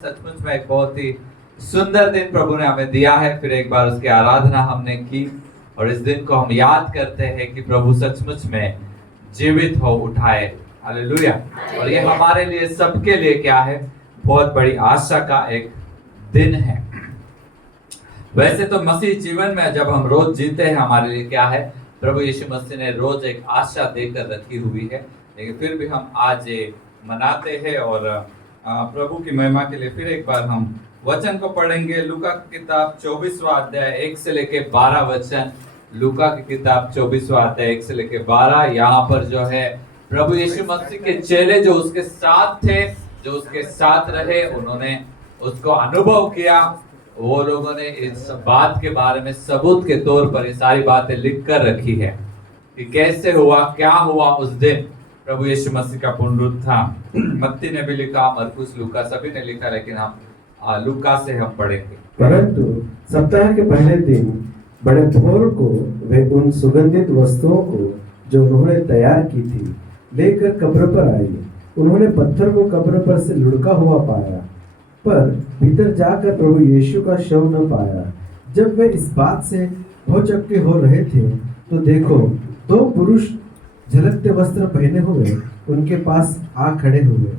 सचमुच में एक बहुत ही सुंदर दिन प्रभु ने हमें दिया है। फिर एक बार उसकी आराधना हमने की और इस दिन को हम याद करते हैं कि प्रभु सचमुच में जीवित हो उठाए। हालेलुया। और ये हमारे लिए, सबके लिए क्या है, बहुत बड़ी आशा का एक दिन है। वैसे तो मसीह जीवन में जब हम रोज जीते हैं, हमारे लिए क्या है, प्रभु यीशु मसीह ने रोज एक आशा देकर रखी हुई है। लेकिन फिर भी हम आज ये मनाते हैं और प्रभु की महिमा के लिए फिर एक बार हम वचन को पढ़ेंगे। लूका की किताब 24वां अध्याय 1 से लेके 12 वचन। लूका की किताब 24वां अध्याय 1 से लेके 12। यहाँ पर जो है प्रभु यीशु मसीह के चेले जो उसके साथ थे, जो उसके साथ रहे, उन्होंने उसको अनुभव किया। वो लोगों ने इस बात के बारे में सबूत के तौर पर ये सारी बातें लिख कर रखी है कि कैसे हुआ, क्या हुआ उस दिन प्रभु यीशु मसीह का पुनरुत्थान। मत्ती ने भी लिखा, मरकुस, लूका सभी ने लिखा, लेकिन हम लूका से हम पढ़ेंगे। परंतु सप्ताह के पहले दिन बड़े भोर को वे उन सुगंधित वस्तुओं को जो उन्होंने तैयार की थी लेकर कब्र पर आई। उन्होंने पत्थर को कब्र पर से लुढ़का हुआ पाया, पर भीतर जाकर प्रभु यीशु का शव न पाया। जब वे इस बात से भौचक्के हो रहे थे तो देखो, दो पुरुष झलकते वस्त्र पहने हुए उनके पास आ खड़े हुए।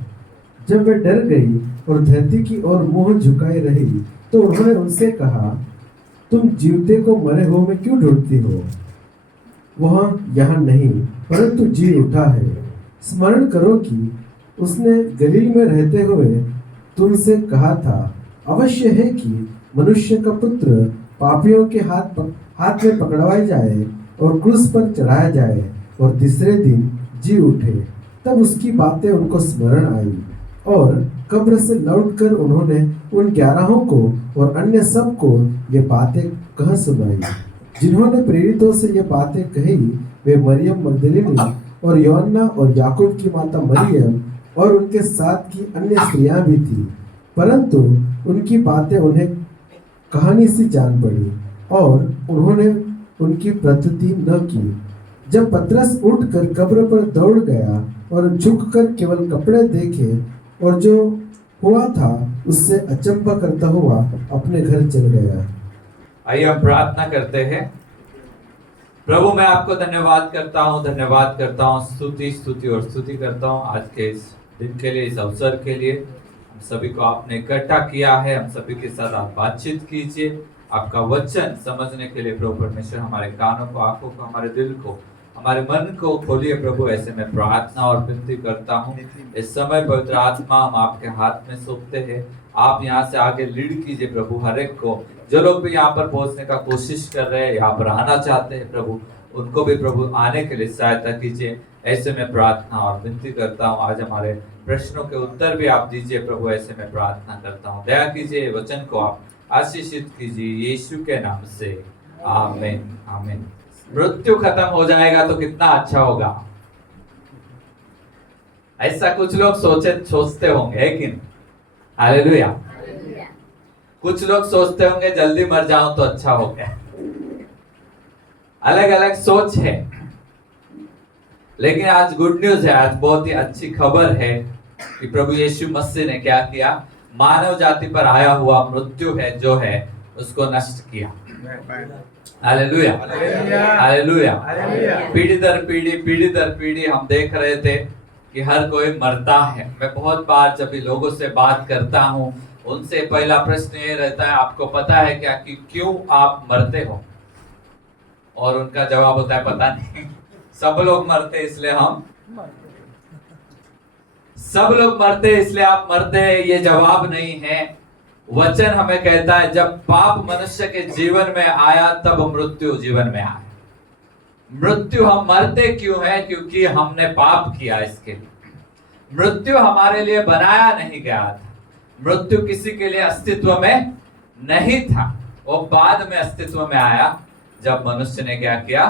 जब वे डर गई और धरती की ओर मुंह झुकाए रही तो उन्होंने उनसे कहा, तुम जीवते को मरे हुए में क्यों ढूंढती हो? वह यहाँ नहीं, परंतु जी उठा है। स्मरण करो कि उसने गलील में रहते हुए तुमसे कहा था, अवश्य है कि मनुष्य का पुत्र पापियों के हाथ में पकड़वाया जाए और क्रूस पर चढ़ाया जाए और तीसरे दिन जी उठे। तब उसकी बातें उनको स्मरण आई और कब्र से लौटकर उन्होंने उन 11 को और अन्य सब को ये बातें कह सुनाई। जिन्होंने प्रेरितों से ये बातें कही वे मरियम मगदलीनी और योअन्ना और याकूब की माता मरियम और उनके साथ की अन्य स्त्रियां भी थी। परंतु उनकी बातें उन्हें कहानी सी जान पड़ी और उन्होंने उनकी प्रतीति न की। जब पतरस उठकर कब्र पर दौड़ गया और झुककर केवल कपड़े देखे और जो हुआ था उससे अचंभा करता हुआ अपने घर चल गया। आइए हम प्रार्थना करते हैं। प्रभु, मैं आपको धन्यवाद करता हूँ, स्तुति और स्तुति करता हूँ आज के इस दिन के लिए, इस अवसर के लिए। हम सभी को आपने इकट्ठा किया है, हम सभी के साथ आप बातचीत कीजिए। आपका वचन समझने के लिए प्रभु परमेश्वर हमारे कानों को, आंखों को, हमारे दिल को, हमारे मन को खोलिए प्रभु। ऐसे मैं प्रार्थना और विनती करता हूँ। इस समय पवित्र आत्मा हम आपके हाथ में सौंपते हैं। आप यहाँ से आगे लीड कीजिए प्रभु। हर एक को, जो लोग भी यहाँ पर पहुँचने का कोशिश कर रहे हैं, यहाँ पर आना चाहते हैं प्रभु, उनको भी प्रभु आने के लिए सहायता कीजिए। ऐसे में प्रार्थना और विनती करता हूँ। आज हमारे प्रश्नों के उत्तर भी आप दीजिए प्रभु। ऐसे में प्रार्थना करता हूँ, दया कीजिए, वचन को आप आशीषित कीजिए यीशु के नाम से, आमीन आमीन। मृत्यु खत्म हो जाएगा तो कितना अच्छा होगा, ऐसा कुछ लोग सोचते होंगे, है कि नहीं? हालेलुया। कुछ लोग सोचते होंगे जल्दी मर जाऊं तो अच्छा हो गया। अलग अलग सोच है, लेकिन आज गुड न्यूज है, आज बहुत ही अच्छी खबर है कि प्रभु यीशु मसीह ने क्या किया, मानव जाति पर आया हुआ मृत्यु है जो है उसको नष्ट किया। Hallelujah hallelujah. पीढ़ी दर पीढ़ी हम देख रहे थे कि हर कोई मरता है। मैं बहुत बार जब भी लोगों से बात करता हूँ, उनसे पहला प्रश्न ये रहता है, आपको पता है क्या कि क्यों आप मरते हो? और उनका जवाब होता है, पता नहीं। सब लोग मरते इसलिए आप मरते हैं, ये जवाब नहीं है। वचन हमें कहता है जब पाप मनुष्य के जीवन में आया तब मृत्यु जीवन में आया। मृत्यु, हम मरते क्यों है? क्योंकि हमने पाप किया। इसके लिए मृत्यु हमारे लिए बनाया नहीं गया था। मृत्यु किसी के लिए अस्तित्व में नहीं था, वो बाद में अस्तित्व में आया जब मनुष्य ने क्या किया,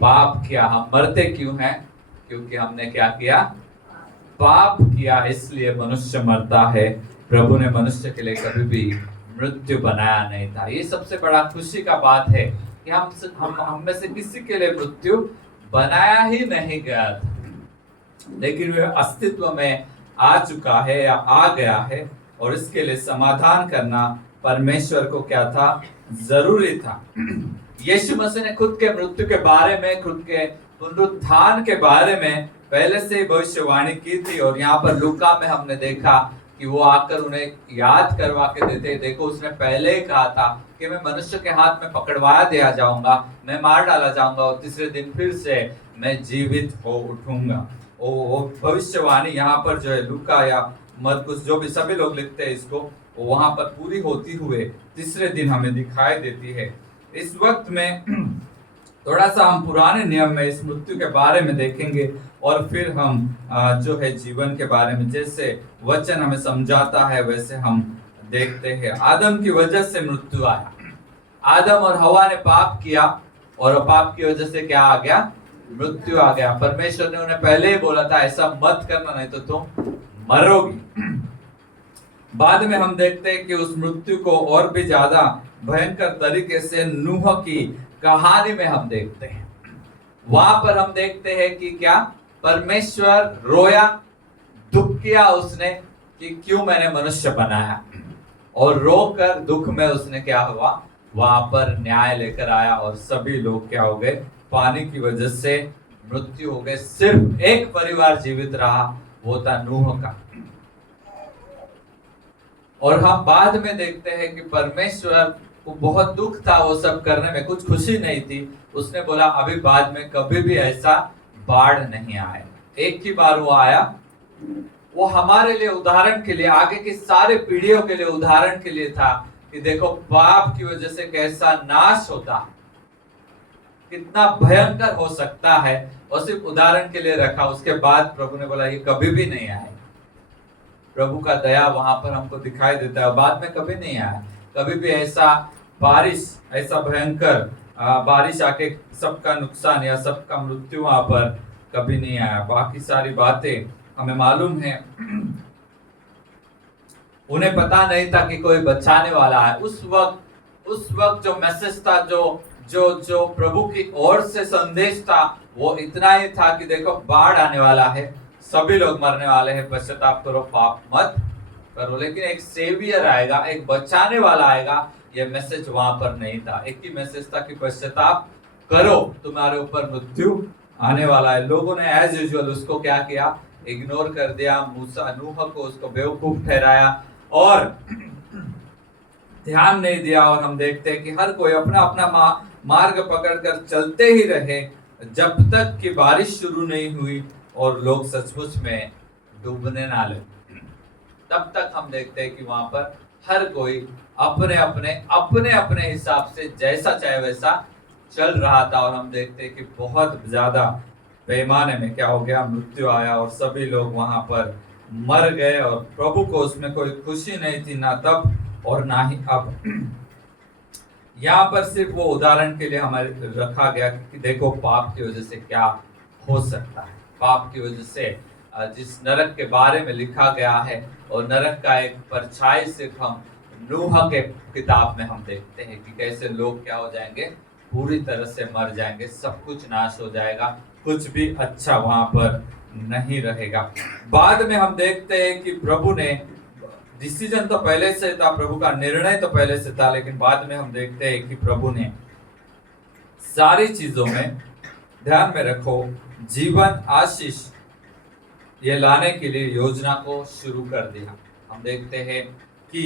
पाप किया। हम मरते क्यों हैं? क्योंकि हमने क्या किया, पाप किया, इसलिए मनुष्य मरता है। प्रभु ने मनुष्य के लिए कभी भी मृत्यु बनाया नहीं था। ये सबसे बड़ा खुशी का बात है कि हम में से किसी के लिए मृत्यु बनाया ही नहीं गया था, लेकिन वह अस्तित्व में आ चुका है या आ गया है और इसके लिए समाधान करना परमेश्वर को क्या था, जरूरी था। यीशु मसीह ने खुद के मृत्यु के बारे में, खुद के पुनरुत्थान के बारे में पहले से ही भविष्यवाणी की थी। और यहाँ पर लूका में हमने देखा कि वो आकर उन्हें याद करवा के देते। देखो, उसने पहले ही कहा था कि मैं मनुष्य के हाथ में पकड़वाया दिया जाऊंगा, मैं मार डाला जाऊंगा और तीसरे दिन फिर से मैं जीवित हो उठूंगा। वो भविष्यवाणी यहाँ पर जो है लूका या मरकुस, जो भी सभी लोग लिखते हैं इसको, वो वहां पर पूरी होती हुए तीसरे दिन हमें दिखाई देती है। इस वक्त में थोड़ा सा हम पुराने नियम में इस मृत्यु के बारे में देखेंगे और फिर हम जो है जीवन के बारे में, जैसे वचन हमें समझाता है वैसे हम देखते हैं। आदम की वजह से मृत्यु आया। आदम और हवा ने पाप किया और पाप की वजह से क्या आ गया, मृत्यु आ गया। परमेश्वर ने उन्हें पहले ही बोला था ऐसा मत करना, नहीं तो तुम मरोगी। बाद में हम देखते हैं कि उस मृत्यु को और भी ज्यादा भयंकर तरीके से नूह की कहानी में हम देखते हैं। वहां पर हम देखते हैं कि क्या परमेश्वर रोया, दुख किया उसने कि क्यों मैंने मनुष्य बनाया, और रोकर दुख में उसने क्या हुआ, वहां पर न्याय लेकर आया और सभी लोग क्या हो गए, पानी की वजह से मृत्यु हो गए। सिर्फ एक परिवार जीवित रहा, वो था नूह का। और हम बाद में देखते हैं कि परमेश्वर को बहुत दुख था वो सब करने में, कुछ खुशी नहीं थी। उसने बोला अभी बाद में कभी भी ऐसा बाढ़ नहीं आए। एक ही बार वो आया, वो हमारे लिए उदाहरण के लिए, आगे की सारे पीढ़ियों के लिए उदाहरण के लिए था कि देखो पाप की वजह से कैसा नाश होता है, कितना भयंकर हो सकता है, और सिर्फ उदाहरण के लिए रखा। उसके बाद प्रभु ने बोला ये कभी भी नहीं आए। प्रभु का दया वहां पर हमको दिखाई देता है। बाद में कभी नहीं आया, कभी भी ऐसा बारिश, ऐसा भयंकर बारिश आके सबका नुकसान या सबका मृत्यु वहां पर कभी नहीं आया। बाकी सारी बातें हमें मालूम है। उन्हें पता नहीं था कि कोई बचाने वाला है। उस वक्त जो मैसेज था, जो प्रभु की ओर से संदेश था, वो इतना ही था कि देखो बाढ़ आने वाला है, सभी लोग मरने वाले हैं, पश्चाताप करो, पाप मत करो। लेकिन एक सेवियर आएगा, एक बचाने वाला आएगा, यह मैसेज वहां पर नहीं था। एक ही मैसेज था कि पश्चाताप करो, तुम्हारे ऊपर मृत्यु आने वाला है। लोगों ने एज यूजुअल उसको क्या किया, इग्नोर कर दिया। मूसा, नूह को उसको बेवकूफ ठहराया और ध्यान नहीं दिया। और हम देखते हैं कि हर कोई अपना अपना मार्ग पकड़कर चलते ही रहे जब तक कि बारिश शुरू नहीं हुई और लोग सचमुच में डूबने ना लगे। तब तक हम देखते हैं कि वहां पर हर कोई अपने अपने हिसाब से जैसा चाहे वैसा चल रहा था। और हम देखते हैं कि बहुत ज्यादा पैमाने में क्या हो गया, मृत्यु आया और सभी लोग वहां पर मर गए। और प्रभु को उसमें कोई खुशी नहीं थी, ना तब और ना ही अब। यहाँ पर सिर्फ वो उदाहरण के लिए हमारे रखा गया कि देखो पाप की वजह से क्या हो सकता है। पाप की वजह से जिस नरक के बारे में लिखा गया है, और नरक का एक परछाई सिर्फ हम नूह के किताब में हम देखते हैं कि कैसे लोग क्या हो जाएंगे, पूरी तरह से मर जाएंगे, सब कुछ नाश हो जाएगा, कुछ भी अच्छा वहां पर नहीं रहेगा। बाद में हम देखते हैं कि प्रभु ने डिसीजन तो पहले से था, प्रभु का निर्णय तो पहले से था, लेकिन बाद में हम देखते हैं कि प्रभु ने सारी चीजों में, ध्यान में रखो, जीवन आशीष ये लाने के लिए योजना को शुरू कर दिया। हम देखते हैं कि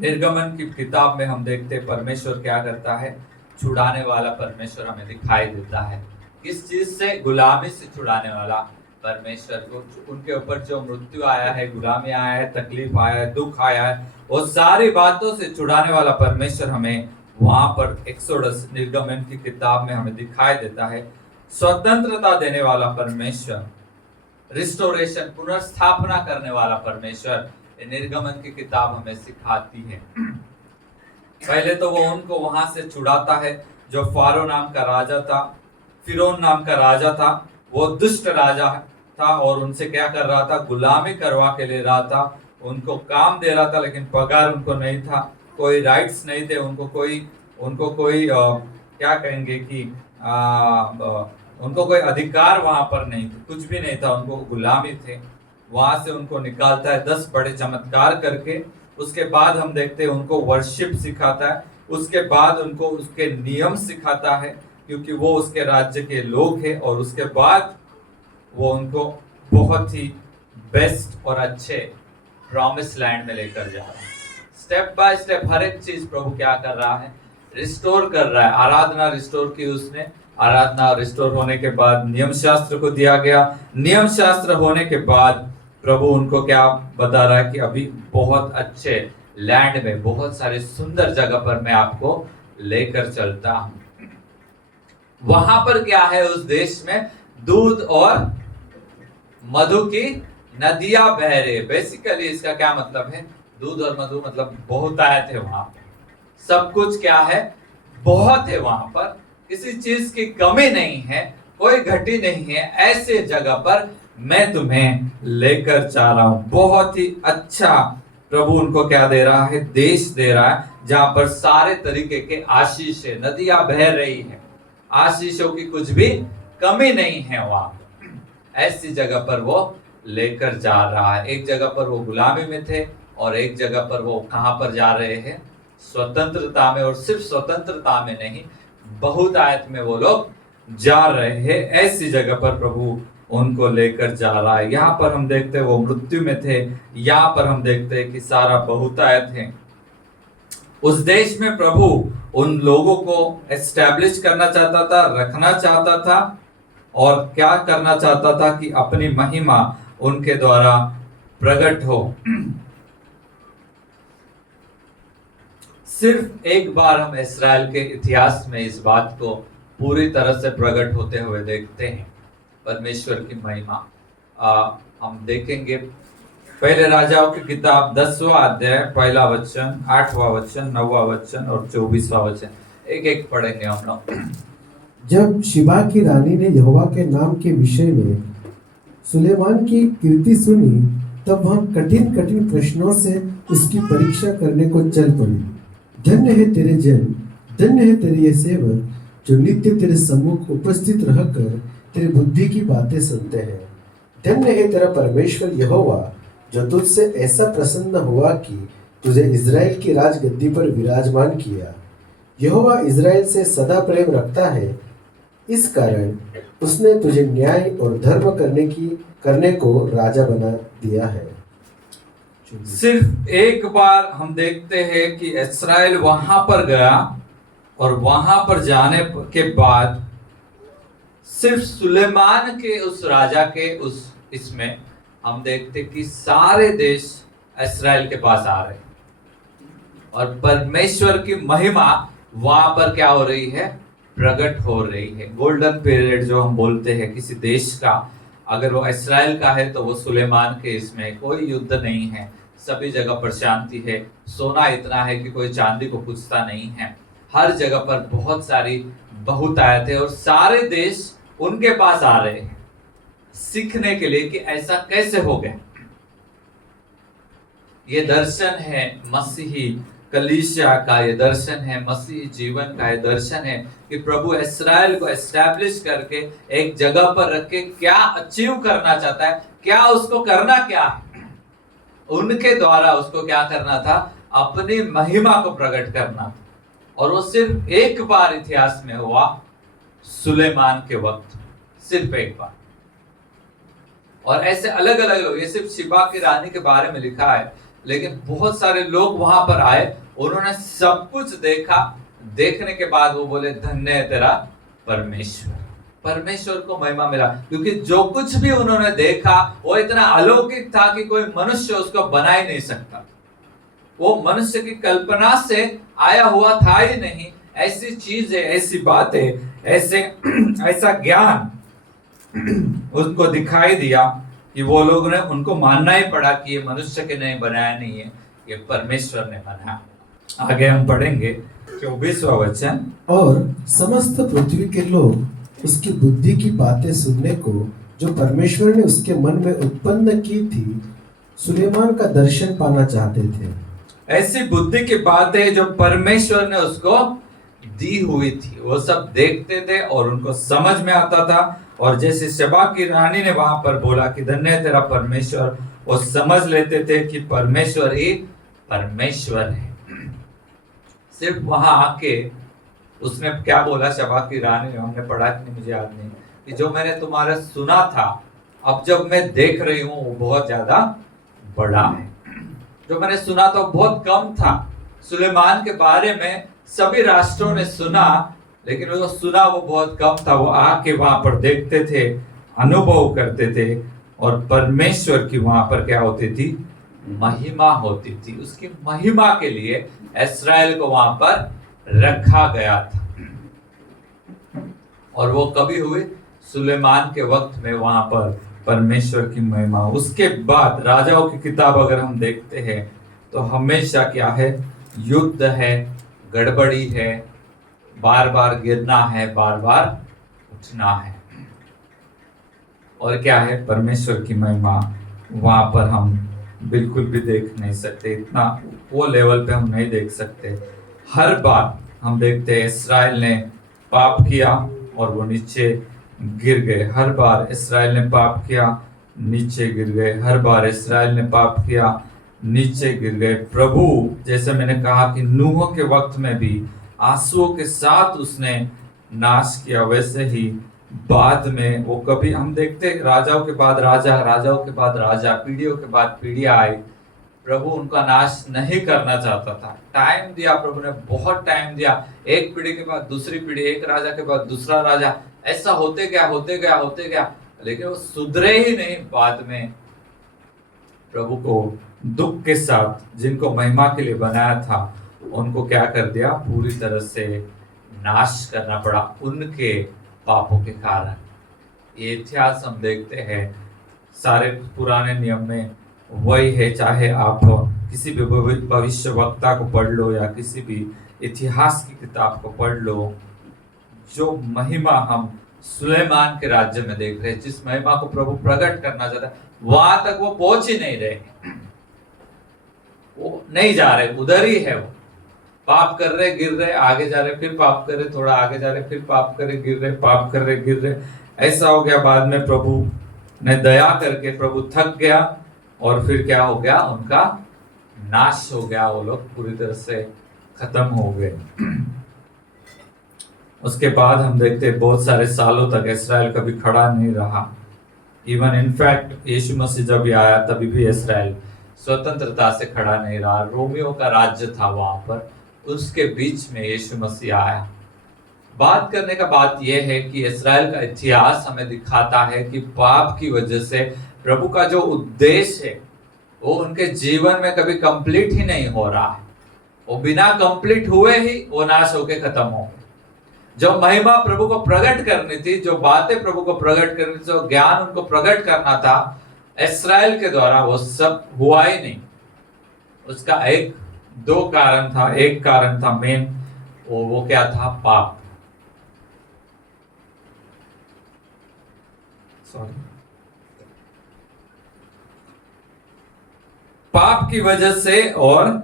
निर्गमन की किताब में हम देखते हैं परमेश्वर क्या करता है, छुड़ाने वाला परमेश्वर हमें दिखाई देता है। किस चीज से? गुलामी से छुड़ाने वाला परमेश्वर को। उनके ऊपर जो मृत्यु आया है, गुलामी आया है, तकलीफ आया है, दुख आया है, वो सारी बातों से छुड़ाने वाला परमेश्वर हमें वहां पर एक्सोडस, निर्गमन की किताब में हमें दिखाई देता है। स्वतंत्रता देने वाला परमेश्वर, रिस्टोरेशन, पुनर्स्थापना करने वाला परमेश्वर, निर्गमन की किताब हमें सिखाती है। पहले तो वो उनको वहां से छुड़ाता है जो फारो नाम का राजा था, फिरौन नाम का राजा था। वो दुष्ट राजा था और उनसे क्या कर रहा था, गुलामी करवा के ले रहा था, उनको काम दे रहा था, लेकिन पगार उनको नहीं था, कोई राइट्स नहीं थे, उनको कोई क्या कहेंगे कि उनको कोई अधिकार वहां पर नहीं था, कुछ भी नहीं था, उनको गुलामी थे। वहां से उनको निकालता है 10 बड़े चमत्कार करके। उसके बाद हम देखते हैं उनको वर्शिप सिखाता है, उसके बाद उनको उसके नियम सिखाता है क्योंकि वो उसके राज्य के लोग हैं, और उसके बाद वो उनको बहुत ही बेस्ट और अच्छे प्रॉमिस लैंड में लेकर जा रहा है। स्टेप बाय स्टेप हर एक चीज प्रभु क्या कर रहा है, रिस्टोर कर रहा है। आराधना रिस्टोर की उसने, आराधना रिस्टोर होने के बाद नियम शास्त्र को दिया गया। नियम शास्त्र होने के बाद प्रभु उनको क्या बता रहा है कि अभी बहुत अच्छे लैंड में, बहुत सारे सुंदर जगह पर मैं आपको लेकर चलता हूं। वहां पर क्या है, उस देश में दूध और मधु की नदियां बह रही है। बेसिकली इसका क्या मतलब है, दूध और मधु मतलब बहुत आए थे वहां पर, सब कुछ क्या है, बहुत है वहां पर, किसी चीज की कमी नहीं है, कोई घटी नहीं है। ऐसे जगह पर मैं तुम्हें लेकर जा रहा हूं। बहुत ही अच्छा प्रभु उनको क्या दे रहा है, देश दे रहा है जहां पर सारे तरीके के आशीष है, नदियां बह रही है, आशीषों की कुछ भी कमी नहीं है वहां। ऐसी जगह पर वो लेकर जा रहा है। एक जगह पर वो गुलामी में थे और एक जगह पर वो कहां पर जा रहे हैं, स्वतंत्रता में। और सिर्फ स्वतंत्रता में नहीं, बहुतायत में वो लोग जा रहे हैं। ऐसी जगह पर प्रभु उनको लेकर जा रहा है। यहाँ पर हम देखते हैं वो मृत्यु में थे, यहाँ पर हम देखते हैं कि सारा बहुतायत है। उस देश में प्रभु उन लोगों को एस्टैब्लिश करना चाहता था, रखना चाहता था, और क्या करना चाहता था कि अपनी महिमा उनके द्वारा प्रकट हो। सिर्फ एक बार हम इस्राएल के इतिहास में इस बात को पूरी तरह से प्रकट होते हुए देखते हैं, परमेश्वर की महिमा। हम देखेंगे पहले राजाओं की किताब 10वां अध्याय, पहला वचन, 8वां वचन, 9वां वचन और 24वां वचन। एक एक पढ़ेंगे हम लोग। जब शिबा की रानी ने यहोवा के नाम के विषय में सुलेमान की कीर्ति सुनी, तब वह कठिन कठिन प्रश्नों से उसकी परीक्षा करने को चल पड़ी। धन्य है तेरे जन, धन्य है तेरे ये सेवक, जो नित्य तेरे सम्मुख उपस्थित रहकर तेरी बुद्धि की बातें सुनते हैं। धन्य है तेरा परमेश्वर यहोवा, जो तुझसे ऐसा प्रसन्न हुआ कि तुझे इज़राइल की राजगद्दी पर विराजमान किया। यहोवा इज़राइल से सदा प्रेम रखता है, इस कारण उसने तुझे न्याय और धर्म करने को राजा बना दिया है। सिर्फ एक बार हम देखते हैं कि इस्राएल वहां पर गया, और वहां पर जाने के बाद सिर्फ सुलेमान के उस राजा के उस इसमें हम देखते कि सारे देश इस्राएल के पास आ रहे, और परमेश्वर की महिमा वहां पर क्या हो रही है, प्रकट हो रही है। गोल्डन पीरियड जो हम बोलते हैं किसी देश का, अगर वो इस्राएल का है तो वो सुलेमान के इसमें कोई युद्ध नहीं है, सभी जगह पर शांति है, सोना इतना है कि कोई चांदी को पूछता नहीं है, हर जगह पर बहुत सारी बहुतायत है, और सारे देश उनके पास आ रहे हैं सीखने के लिए कि ऐसा कैसे हो गया। ये दर्शन है मसीही कलीसिया का, ये दर्शन है मसीही जीवन का, ये दर्शन है कि प्रभु इस्राएल को एस्टैब्लिश करके एक जगह पर रख के क्या अचीव करना चाहता है, क्या उसको करना क्या है। उनके द्वारा उसको क्या करना था, अपनी महिमा को प्रकट करना था, और वो सिर्फ एक बार इतिहास में हुआ, सुलेमान के वक्त, सिर्फ एक बार। और ऐसे अलग अलग लोग, ये सिर्फ शिबा की रानी के बारे में लिखा है, लेकिन बहुत सारे लोग वहां पर आए, उन्होंने सब कुछ देखा, देखने के बाद वो बोले धन्य है तेरा परमेश्वर। परमेश्वर को महिमा मिला, क्योंकि जो कुछ भी उन्होंने देखा वो इतना अलौकिक था कि कोई मनुष्य उसको बना ही नहीं सकता। वो मनुष्य की कल्पना से आया हुआ था ही नहीं। ऐसी चीजें, ऐसी बातें, ऐसा ज्ञान उनको दिखाई दिया कि वो लोग ने, उनको मानना ही पड़ा कि ये मनुष्य के नहीं बनाया नहीं है, ये परमेश्वर ने बनाया। आगे हम पढ़ेंगे 24वां वचन। और समस्त पृथ्वी के लोग उसकी बुद्धि की बातें सुनने को, जो परमेश्वर ने उसके मन में उत्पन्न की थी, सुलेमान का दर्शन पाना चाहते थे। ऐसी बुद्धि की बातें जो परमेश्वर ने उसको दी हुई थी वो सब देखते थे और उनको समझ में आता था। और जैसे शबा की रानी ने वहां पर बोला कि धन्य है तेरा परमेश्वर, वो समझ लेते थे कि परमेश्वर ही परमेश्वर है। सिर्फ वहां आके उसने क्या बोला, शबा की रानी ने, हमने पढ़ा कि नहीं मुझे याद नहीं, कि जो मैंने तुम्हारा सुना था अब जब मैं देख रही हूं वो बहुत ज्यादा बड़ा है। जो मैंने सुना था वो बहुत कम था। सुलेमान के बारे में सभी राष्ट्रों ने सुना, लेकिन वो सुना वो बहुत कम था। वो आके वहां पर देखते थे, अनुभव करते थे, और परमेश्वर की वहां पर क्या होती थी, महिमा होती थी। उसकी महिमा के लिए इस्राएल को वहां पर रखा गया था। और वो कभी हुई, सुलेमान के वक्त में वहां पर परमेश्वर की महिमा। उसके बाद राजाओं की किताब अगर हम देखते हैं तो हमेशा क्या है, युद्ध है, गड़बड़ी है, बार बार गिरना है, बार बार उठना है। और क्या है, परमेश्वर की महिमा वहां पर हम बिल्कुल भी देख नहीं सकते, इतना वो लेवल पे हम नहीं देख सकते। हर बार हम देखते हैं इस्राएल ने पाप किया और वो नीचे गिर गए। हर बार इस्राएल ने पाप किया, नीचे गिर गए। हर बार इस्राएल ने पाप किया, नीचे गिर गए। प्रभु, जैसे मैंने कहा कि नूह के वक्त में भी आंसुओं के साथ उसने नाश किया, वैसे ही बाद में वो कभी हम देखते राजाओं के बाद राजा, राजाओं के बाद राजा, पीढ़ियों के बाद पीढ़ियां आई। प्रभु उनका नाश नहीं करना चाहता था। टाइम दिया प्रभु ने, बहुत टाइम दिया, एक पीढ़ी के बाद दूसरी पीढ़ी, एक राजा के बाद दूसरा राजा, ऐसा होते गया होते गया होते गया, लेकिन वो सुधरे ही नहीं। बाद में प्रभु को दुख के साथ, जिनको महिमा के लिए बनाया था, उनको क्या कर दिया, पूरी तरह से नाश करना पड़ा उनके पापों के कारण। ये इतिहास हम देखते हैं सारे पुराने नियम में वही है। चाहे आप किसी भी भविष्य वक्ता को पढ़ लो या किसी भी इतिहास की किताब को पढ़ लो, जो महिमा हम सुलेमान के राज्य में देख रहे हैं, जिस महिमा को प्रभु प्रकट करना चाहता है, वहां तक वो पहुंच ही नहीं रहे, वो नहीं जा रहे, उधर ही है। वो पाप कर रहे, गिर रहे, आगे जा रहे, फिर पाप कर रहे, थोड़ा आगे जा रहे, फिर पाप करे, गिर रहे, पाप कर रहे, गिर रहे। ऐसा हो गया। बाद में प्रभु ने दया करके, प्रभु थक गया और फिर क्या हो गया, उनका नाश हो गया, वो लोग पूरी तरह से खत्म हो गए। उसके बाद हम देखते हैं बहुत सारे सालों तक इसराइल कभी खड़ा नहीं रहा। इवन इनफैक्ट यीशु मसीह जब आया तभी भी इसराइल स्वतंत्रता से खड़ा नहीं रहा। रोमियो का राज्य था वहां पर, उसके बीच में यीशु मसीह आया। बात करने का बात यह है कि इसराइल का इतिहास हमें दिखाता है कि पाप की वजह से प्रभु का जो उद्देश्य है वो उनके जीवन में कभी कंप्लीट ही नहीं हो रहा है। वो बिना कंप्लीट हुए ही वो नाश होके खत्म हो गए। जो महिमा प्रभु को प्रकट करनी थी, जो बातें प्रभु को प्रकट करनी थी, जो ज्ञान उनको प्रकट करना था, इस्राएल के द्वारा वो सब हुआ ही नहीं। उसका एक दो कारण था। एक कारण था मेन, वो क्या था, पाप। सॉरी, पाप की वजह से और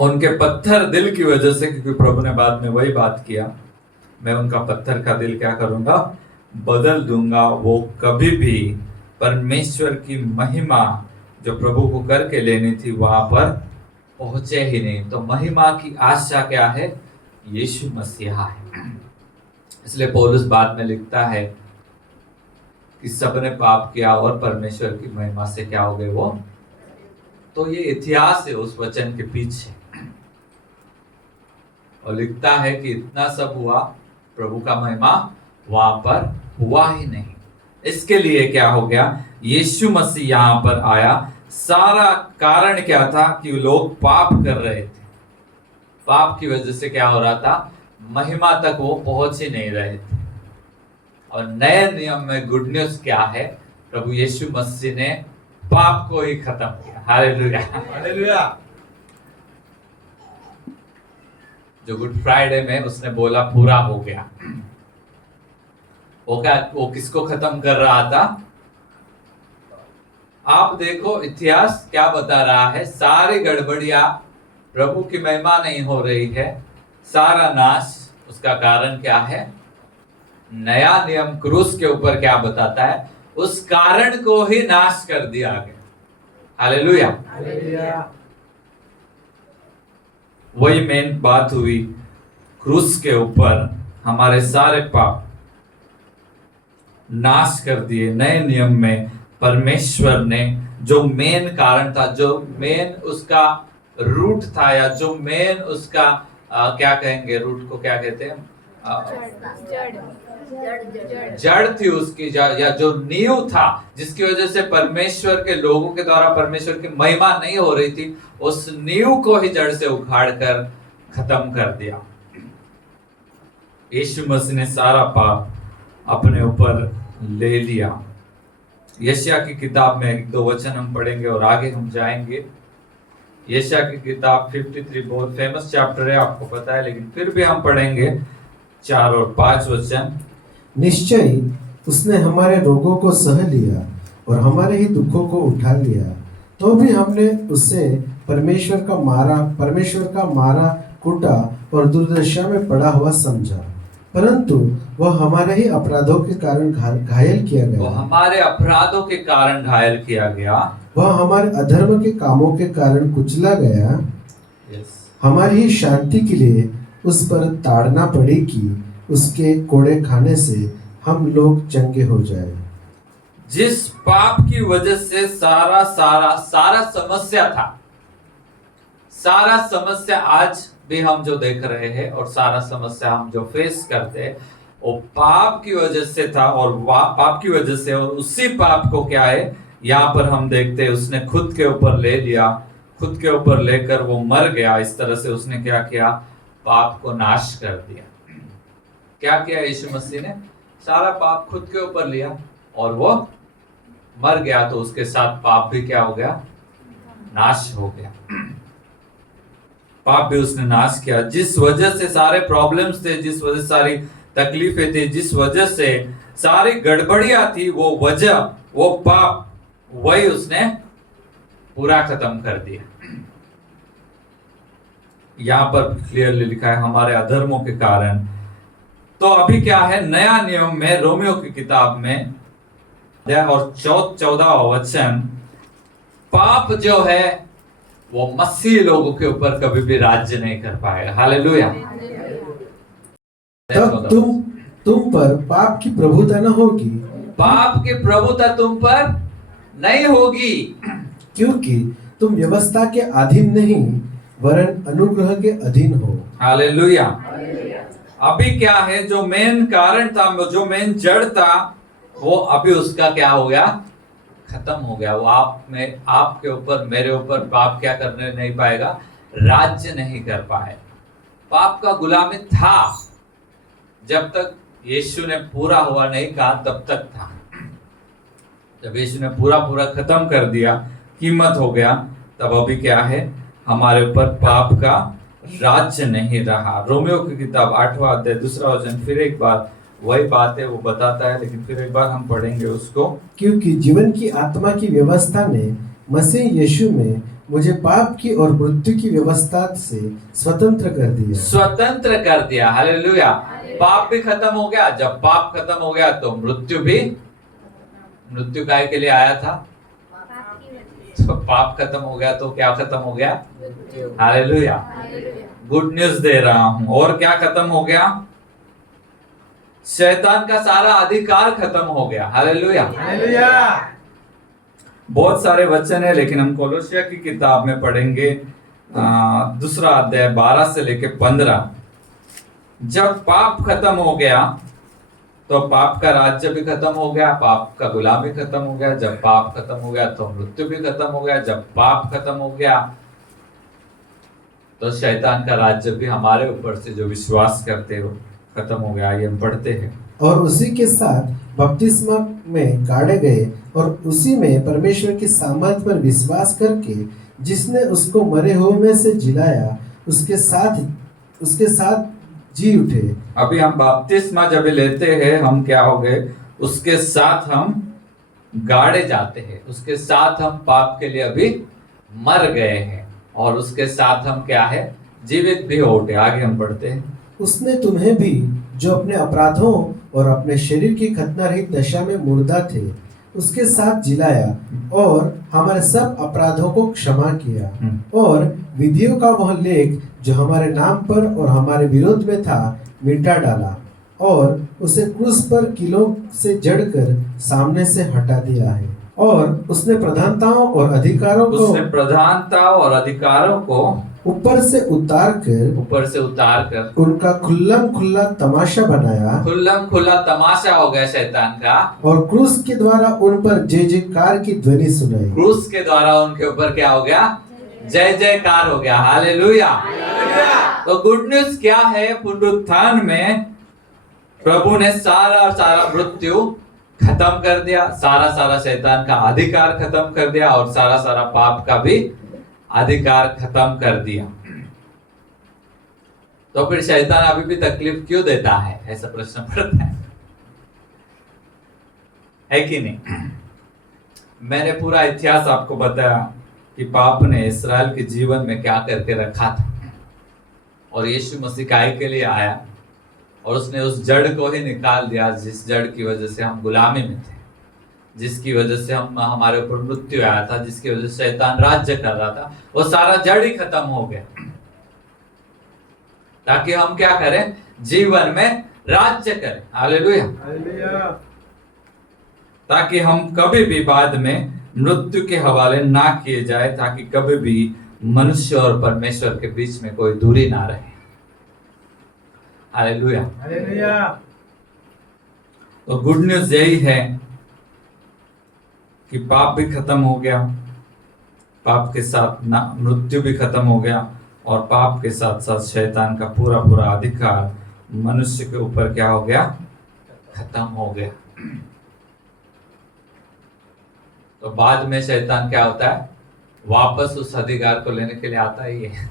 उनके पत्थर दिल की वजह से, क्योंकि प्रभु ने बाद में वही बात किया, मैं उनका पत्थर का दिल क्या करूंगा, बदल दूंगा। वो कभी भी परमेश्वर की महिमा जो प्रभु को करके लेनी थी वहां पर पहुंचे ही नहीं। तो महिमा की आशा क्या है, यीशु मसीहा है। इसलिए पौलुस बाद में लिखता है कि सबने पाप किया और परमेश्वर की महिमा से क्या हो गए वो। तो ये इतिहास है उस वचन के पीछे। और लिखता है कि इतना सब हुआ, प्रभु का महिमा वहां पर हुआ ही नहीं। इसके लिए क्या हो गया, यीशु मसीह यहां पर आया। सारा कारण क्या था कि लोग पाप कर रहे थे। पाप की वजह से क्या हो रहा था, महिमा तक वो पहुंच ही नहीं रहे थे। और नए नियम में गुड न्यूज क्या है, प्रभु यीशु मसीह ने पाप को ही खत्म किया। Hallelujah, hallelujah. जो गुड फ्राइडे में उसने बोला पूरा हो गया, वो किसको खत्म कर रहा था। आप देखो इतिहास क्या बता रहा है, सारी गड़बड़ियां, प्रभु की महिमा नहीं हो रही है, सारा नाश, उसका कारण क्या है? नया नियम क्रूस के ऊपर क्या बताता है? उस कारण को ही नाश कर दिया गया। हालेलुया। वही मेन बात हुई, क्रूस के ऊपर हमारे सारे पाप नाश कर दिए। नए नियम में परमेश्वर ने जो मेन कारण था, जो मेन उसका रूट था, या जो मेन उसका क्या कहेंगे, रूट को क्या कहते हैं? जड़ थी उसकी, या जो नींव था, जिसकी वजह से परमेश्वर के लोगों के द्वारा परमेश्वर की महिमा नहीं हो रही थी, उस नींव को ही जड़ से उखाड़ कर खत्म कर दिया। यीशु मसीह ने सारा पाप अपने ऊपर ले लिया। यशाया की किताब में एक दो वचन हम पढ़ेंगे और आगे हम जाएंगे। यशाया की किताब 53 बहुत फेमस चैप्टर है, आपको पता है, लेकिन फिर भी हम पढ़ेंगे 4 और 5 वचन। निश्चय उसने हमारे रोगों को सह लिया और हमारे ही दुखों को उठा लिया, तो भी हमने उसे परमेश्वर का मारा कूटा और दुर्दशा में पड़ा हुआ समझा। परंतु वह हमारे ही अपराधों के कारण घायल किया गया। वो हमारे अपराधों के कारण घायल किया गया। वह हमारे अधर्म के कामों के कारण कुचला गया। हमारी ही शांति के लिए उस पर ताड़ना पड़ी कि उसके कोड़े खाने से हम लोग चंगे हो जाए। जिस पाप की वजह से सारा समस्या था, सारा समस्या आज भी हम जो देख रहे हैं और सारा समस्या हम जो फेस करते हैं, वो पाप की वजह से था। और पाप की वजह से, और उसी पाप को क्या है, यहाँ पर हम देखते हैं, उसने खुद के ऊपर ले लिया, खुद के ऊपर लेकर वो मर गया। इस तरह से उसने क्या किया? पाप को नाश कर दिया। क्या किया यीशु मसीह ने? सारा पाप खुद के ऊपर लिया और वो मर गया, तो उसके साथ पाप भी क्या हो गया? नाश हो गया। पाप भी उसने नाश किया। जिस वजह से सारे प्रॉब्लम्स थे, जिस वजह से सारी तकलीफें थी, जिस वजह से सारी गड़बड़ियां थी, वो वजह, वो पाप, वही उसने पूरा खत्म कर दिया। यहां पर क्लियरली लिखा है हमारे अधर्मों के कारण। तो अभी क्या है? नया नियम में रोमियो की किताब में और 14वां वचन, पाप जो है वो मसीह लोगों के ऊपर कभी भी राज्य नहीं कर पाएगा। हालेलुया। तब तुम पर पाप की प्रभुता न होगी। पाप की प्रभुता तुम पर नहीं होगी, क्योंकि तुम व्यवस्था के अधीन नहीं वरन अनुग्रह के अधीन हो। हालेलुया। अभी क्या है? जो मेन कारण था, जो मेन जड़ था, वो अभी उसका क्या हो गया? खत्म हो गया। वो आप में, आपके ऊपर, मेरे ऊपर पाप क्या करने नहीं पाएगा? राज्य नहीं कर पाए। पाप का गुलामी था जब तक यीशु ने पूरा हुआ नहीं कहा, तब तक था। जब यीशु ने पूरा खत्म कर दिया, कीमत हो गया, तब अभी क्या है? हमारे ऊपर पाप का राज्य नहीं रहा। रोमियो की किताब 8वां अध्याय 2 वचन, फिर एक बार वही बात है, वो बताता है, लेकिन फिर एक बार हम पढ़ेंगे उसको। क्योंकि जीवन की आत्मा की व्यवस्था ने मसीह यीशु में मुझे पाप की और मृत्यु की व्यवस्था से स्वतंत्र कर दिया। हालेलुया। पाप भी खत्म हो गया। जब पाप खत्म हो गया तो मृत्यु काय के लिए आया था? तो पाप खत्म हो गया तो क्या खत्म हो गया? हालेलुया। गुड न्यूज दे रहा हूं। और क्या खत्म हो गया? शैतान का सारा अधिकार खत्म हो गया। हालेलुया। बहुत सारे वचन है, लेकिन हम कोलोसिया की किताब में पढ़ेंगे 2 अध्याय 12 से लेके 15। जब पाप खत्म हो गया तो पाप का राज्य भी खत्म हो गया, पाप का गुलामी खत्म हो गया। जब पाप खत्म हो गया तो मृत्यु भी खत्म हो गया। जब पाप खत्म हो गया तो शैतान का राज्य भी हमारे ऊपर से जो विश्वास करते हो खत्म हो गया। ये हम पढ़ते हैं। और उसी के साथ बपतिस्मा में गाड़े गए और उसी में परमेश्वर की सामर्थ पर विश्वास करके जिसने उसको मरे हुए में से जिलाया, उसके साथ जी उठे। अभी हम बपतिस्मा जब लेते हैं, हम क्या हो गए? उसके साथ हम गाड़े जाते हैं, उसके साथ हम पाप के लिए अभी मर गए हैं, और उसके साथ हम क्या है? जीवित भी हो उठे। आगे हम पढ़ते हैं। उसने तुम्हें भी, जो अपने अपराधों और अपने शरीर की खतना रहित दशा में मुर्दा थे, उसके साथ जिलाया और हमारे सब अपराधों को क्षमा किया और विधियों का वह लेख जो हमारे नाम पर और हमारे विरोध में था मिटा डाला और उसे क्रूस पर कीलों से जड़कर सामने से हटा दिया है। और उसने प्रधानताओं और अधिकारों को उसने प्रधानताओं और अधिकारों को ऊपर से उतार कर उनका खुल्लम खुल्ला तमाशा बनाया। खुल्लम खुल्ला तमाशा हो गया शैतान का। और क्रूस के द्वारा उन पर जय जयकार की ध्वनि सुनाई। क्रूस के द्वारा उनके ऊपर क्या हो गया? जय जयकार हो गया। हालेलुया। तो गुड न्यूज क्या है? पुनरुत्थान में प्रभु ने सारा मृत्यु खत्म कर दिया, सारा शैतान का अधिकार खत्म कर दिया और सारा पाप का भी अधिकार खत्म कर दिया। तो फिर शैतान अभी भी तकलीफ क्यों देता है? ऐसा प्रश्न पड़ता है कि नहीं? मैंने पूरा इतिहास आपको बताया कि पाप ने इस्राएल के जीवन में क्या करके रखा था और यीशु मसीह काय के लिए आया और उसने उस जड़ को ही निकाल दिया, जिस जड़ की वजह से हम गुलामी में थे, जिसकी वजह से हम हमारे ऊपर मृत्यु आया था, जिसकी वजह से शैतान राज्य कर रहा था, वो सारा जड़ ही खत्म हो गया ताकि हम क्या करें? जीवन में राज्य करें। हालेलुया। ताकि हम कभी भी बाद में मृत्यु के हवाले ना किए जाए, ताकि कभी भी मनुष्य और परमेश्वर के बीच में कोई दूरी ना रहे। हालेलुया। तो गुड न्यूज यही है कि पाप भी खत्म हो गया, पाप के साथ ना मृत्यु भी खत्म हो गया और पाप के साथ साथ शैतान का पूरा अधिकार मनुष्य के ऊपर क्या हो गया? खत्म हो गया। तो बाद में शैतान क्या होता है? वापस उस अधिकार को लेने के लिए आता ही है,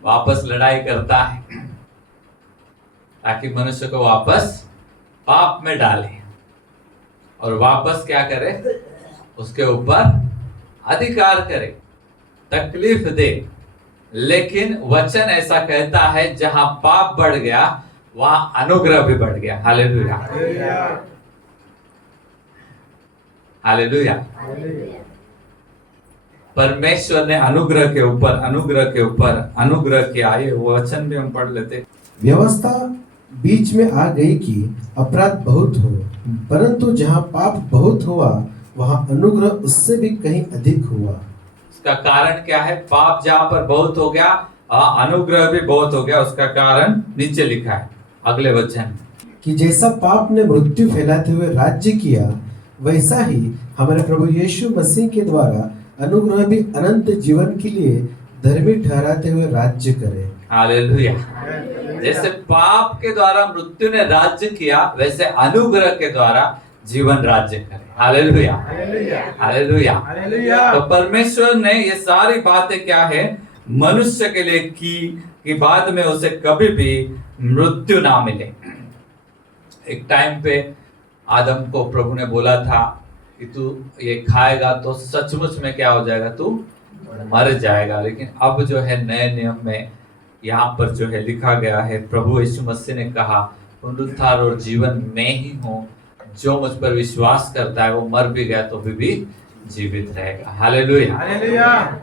वापस लड़ाई करता है ताकि मनुष्य को वापस पाप में डाले और वापस क्या करे? उसके ऊपर अधिकार करे, तकलीफ दे। लेकिन वचन ऐसा कहता है जहां पाप बढ़ गया वहां अनुग्रह भी बढ़ गया। हालेलुया। हालेलुया। परमेश्वर ने अनुग्रह के ऊपर अनुग्रह किया। ये वो वचन भी हम पढ़ लेते। व्यवस्था बीच में आ गई कि अपराध बहुत हो, परंतु जहाँ पाप बहुत हुआ वहाँ अनुग्रह उससे भी कहीं अधिक हुआ। इसका कारण क्या है? पाप जहाँ पर बहुत हो गया, अनुग्रह भी बहुत हो गया। उसका कारण नीचे लिखा है अगले वचन कि जैसा पाप ने मृत्यु फैलाते हुए राज्य किया, वैसा ही हमारे प्रभु यीशु मसीह के द्वारा अनुग्रह भी अनंत जीवन के लिए धर्मी ठहराते हुए राज्य करे। हालेलुया। जैसे पाप के द्वारा मृत्यु ने राज्य किया, वैसे अनुग्रह के द्वारा जीवन राज्य करे। हालेलुया। हालेलुया। तो परमेश्वर ने ये सारी बातें क्या है? मनुष्य के लिए की कि बाद में उसे कभी भी मृत्यु ना मिले। एक टाइम पे आदम को प्रभु ने बोला था कि तू ये खाएगा तो सचमुच में क्या हो जाएगा? तू मर जाएगा। लेकिन अब जो है नए नियम में यहाँ पर जो है लिखा गया है, प्रभु यीशु मसीह ने कहा पुनरुत्थान और जीवन में ही हूँ, जो मुझ पर विश्वास करता है वो मर भी गया तो भी जीवित रहेगा। हालेलुया। हालेलुया।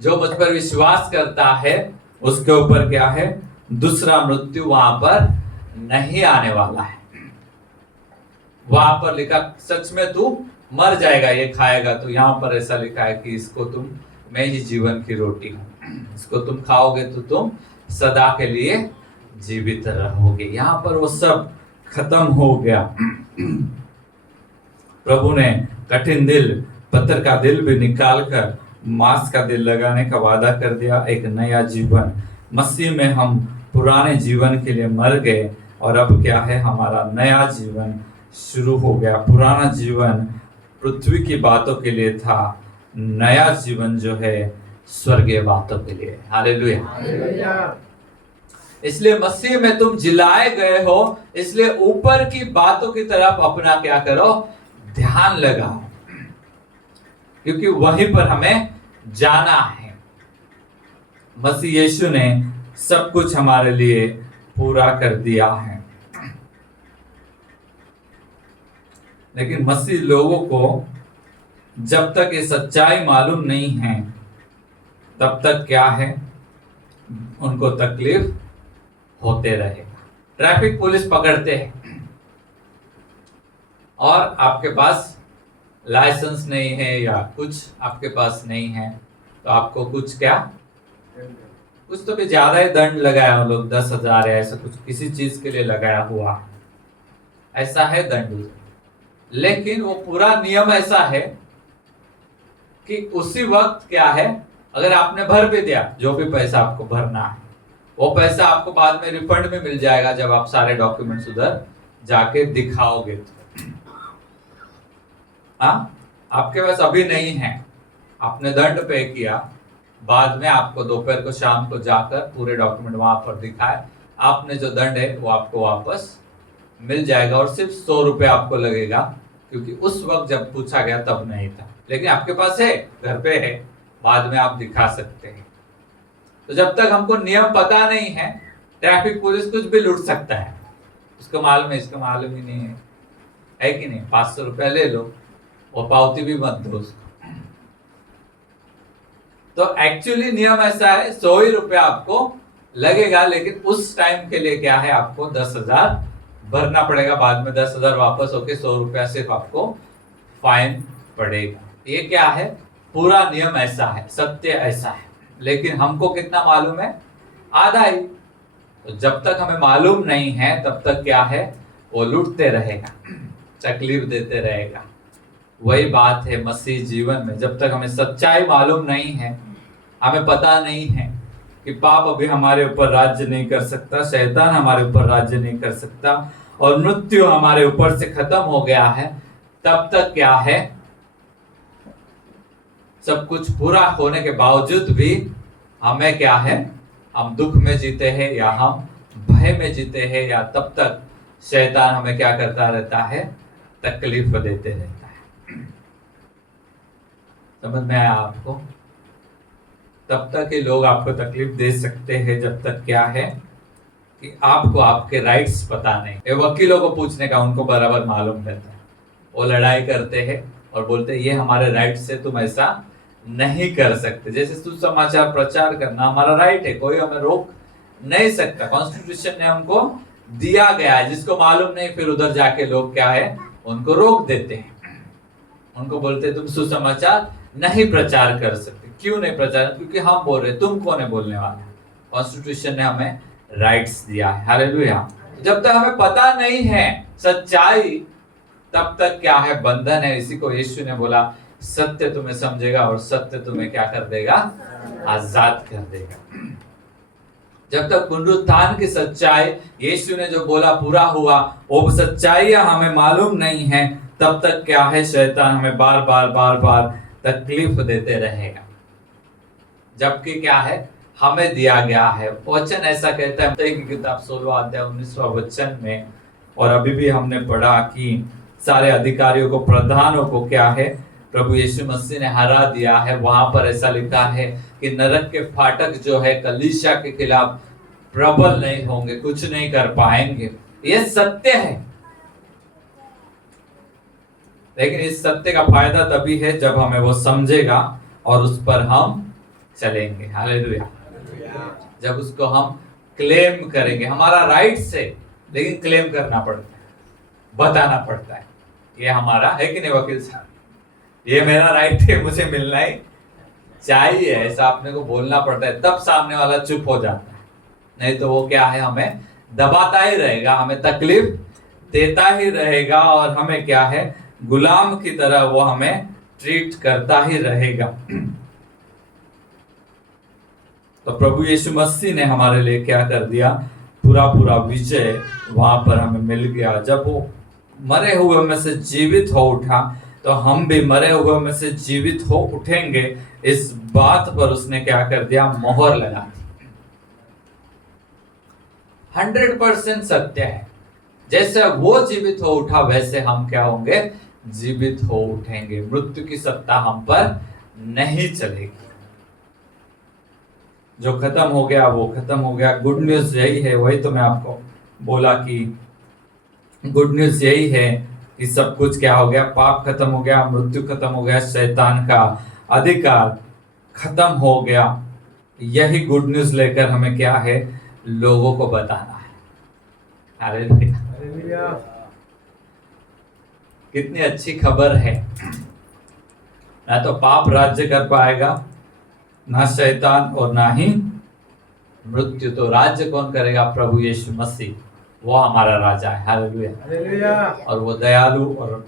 जो मुझ पर विश्वास करता है उसके ऊपर क्या है? दूसरा मृत्यु वहां पर नहीं आने वाला है। वहां पर लिखा सच में तू मर जाएगा ये खाएगा, तो यहाँ पर ऐसा लिखा है कि इसको तुम, मैं ही जीवन की रोटी हूँ, इसको तुम खाओगे तो तुम सदा के लिए जीवित रहोगे। यहाँ पर वो सब खत्म हो गया। प्रभु ने कठिन दिल, पत्थर का दिल भी निकाल कर मांस का दिल लगाने का वादा कर दिया। एक नया जीवन मसीह में, हम पुराने जीवन के लिए मर गए और अब क्या है? हमारा नया जीवन शुरू हो गया। पुराना जीवन पृथ्वी की बातों के लिए था, नया जीवन जो है स्वर्गीय बातों के लिए। हालेलुया। इसलिए मसीह में तुम जिलाए गए हो, इसलिए ऊपर की बातों की तरफ अपना क्या करो? ध्यान लगाओ, क्योंकि वहीं पर हमें जाना है। मसीह यीशु ने सब कुछ हमारे लिए पूरा कर दिया है। लेकिन मसीह लोगों को जब तक ये सच्चाई मालूम नहीं है तब तक क्या है, उनको तकलीफ होते रहेगा। ट्रैफिक पुलिस पकड़ते हैं और आपके पास लाइसेंस नहीं है या कुछ आपके पास नहीं है तो आपको कुछ क्या, कुछ तो भी ज्यादा ही दंड लगाया हम लोग, 10,000 या ऐसा कुछ किसी चीज के लिए लगाया हुआ ऐसा है दंड। लेकिन वो पूरा नियम ऐसा है कि उसी वक्त क्या है, अगर आपने भर भी दिया जो भी पैसा आपको भरना है, वो पैसा आपको बाद में रिफंड में मिल जाएगा जब आप सारे डॉक्यूमेंट्स उधर जाके दिखाओगे तो। हाँ, आपके पास अभी नहीं है, आपने दंड पे किया, बाद में आपको दोपहर को शाम को जाकर पूरे डॉक्यूमेंट वहां पर दिखाए, आपने जो दंड है वो आपको वापस मिल जाएगा और सिर्फ 100 रुपए आपको लगेगा, क्योंकि उस वक्त जब पूछा गया तब नहीं था। लेकिन आपके पास है, घर पे है, बाद में आप दिखा सकते हैं। तो जब तक हमको नियम पता नहीं है, ट्रैफिक पुलिस कुछ भी लूट सकता है, उसको मालूम है, इसको मालूम ही नहीं है कि नहीं, 500 रुपया ले लो, वो पावती भी मत दो उसको। तो एक्चुअली नियम ऐसा है, 100 ही रुपया आपको लगेगा, लेकिन उस टाइम के लिए क्या है, आपको 10,000 भरना पड़ेगा, बाद में 10,000 वापस होके 100 रुपया सिर्फ आपको फाइन पड़ेगा। ये क्या है, पूरा नियम ऐसा है, सत्य ऐसा है। लेकिन हमको कितना मालूम है, आधा ही। तो जब तक हमें मालूम नहीं है तब तक क्या है, वो लूटते रहेगा, तकलीफ देते रहेगा। वही बात है मसीह जीवन में, जब तक हमें सच्चाई मालूम नहीं है, हमें पता नहीं है कि पाप अभी हमारे ऊपर राज्य नहीं कर सकता, शैतान हमारे ऊपर राज्य नहीं कर सकता और मृत्यु हमारे ऊपर से खत्म हो गया है, तब तक क्या है, सब कुछ पूरा होने के बावजूद भी हमें क्या है, हम दुख में जीते हैं या हम भय में जीते हैं, या तब तक शैतान हमें क्या करता रहता है, तकलीफ देते रहता है। समझ में आया आपको? तब तक ये लोग आपको तकलीफ दे सकते हैं जब तक क्या है कि आपको आपके राइट्स पता नहीं। ये वकीलों को पूछने का उनको बराबर मालूम रहता है, वो लड़ाई करते हैं और बोलते हैं ये हमारे राइट से तुम ऐसा नहीं कर सकते। जैसे सुसमाचार प्रचार करना हमारा राइट है, कोई हमें रोक नहीं सकता, कॉन्स्टिट्यूशन ने हमको दिया गया है। जिसको मालूम नहीं फिर उधर जाके लोग क्या है, उनको रोक देते हैं, उनको बोलते हैं तुम सुसमाचार नहीं प्रचार कर सकते। क्यों नहीं प्रचार? क्योंकि हम बोल रहे, तुम कौन है बोलने वाले? कॉन्स्टिट्यूशन ने हमें राइट्स दिया है। हालेलुया। जब तक हमें पता नहीं है सच्चाई, तब तक क्या है, बंधन है। इसी को यीशु ने बोला, सत्य तुम्हें समझेगा और सत्य तुम्हें क्या कर देगा, आजाद कर देगा। जब तक पुनरुत्थान की सच्चाई, यीशु ने जो बोला पूरा हुआ, वो सच्चाइयां हमें मालूम नहीं है, तब तक क्या है, शैतान हमें बार बार तकलीफ देते रहेगा। जबकि क्या है, हमें दिया गया है वचन ऐसा कहता है कि किताब 16 अध्याय 19वां वचन में, और अभी भी हमने पढ़ा कि सारे अधिकारियों को, प्रधानों को क्या है, प्रभु यीशु मसीह ने हरा दिया है। वहां पर ऐसा लिखा है कि नरक के फाटक जो है कलीसिया के खिलाफ प्रबल नहीं होंगे, कुछ नहीं कर पाएंगे। ये सत्य है, लेकिन इस सत्य का फायदा तभी है जब हमें वो समझेगा और उस पर हम चलेंगे। हालेलुया। जब उसको हम क्लेम करेंगे, हमारा राइट्स है, लेकिन क्लेम करना पड़ता है, बताना पड़ता है, ये हमारा है कि नहीं वकील साहब, ये मेरा राइट है, मुझे मिलना ही चाहिए, ऐसा अपने को बोलना पड़ता है। तब सामने वाला चुप हो जाता है, नहीं तो वो क्या है, हमें दबाता ही रहेगा, हमें तकलीफ देता ही रहेगा और हमें क्या है, गुलाम की तरह वो हमें ट्रीट करता ही रहेगा। तो प्रभु यीशु मसीह ने हमारे लिए क्या कर दिया, पूरा विजय वहां पर हमें मिल गया। जब वो मरे हुए में से जीवित हो उठा, तो हम भी मरे हुए में से जीवित हो उठेंगे। इस बात पर उसने क्या कर दिया, मोहर लगा दी। 100% सत्य है, जैसे वो जीवित हो उठा वैसे हम क्या होंगे, जीवित हो उठेंगे। मृत्यु की सत्ता हम पर नहीं चलेगी। जो खत्म हो गया वो खत्म हो गया। गुड न्यूज यही है, वही तो मैं आपको बोला कि गुड न्यूज यही है कि सब कुछ क्या हो गया, पाप खत्म हो गया, मृत्यु खत्म हो गया, शैतान का अधिकार खत्म हो गया। यही गुड न्यूज लेकर हमें क्या है, लोगों को बताना है। हालेलुया। कितनी अच्छी खबर है। ना तो पाप राज्य कर पाएगा, ना शैतान और ना ही मृत्यु। तो राज्य कौन करेगा? प्रभु यीशु मसीह, वो हमारा राजा है। हालेलुया। और वो दयालु और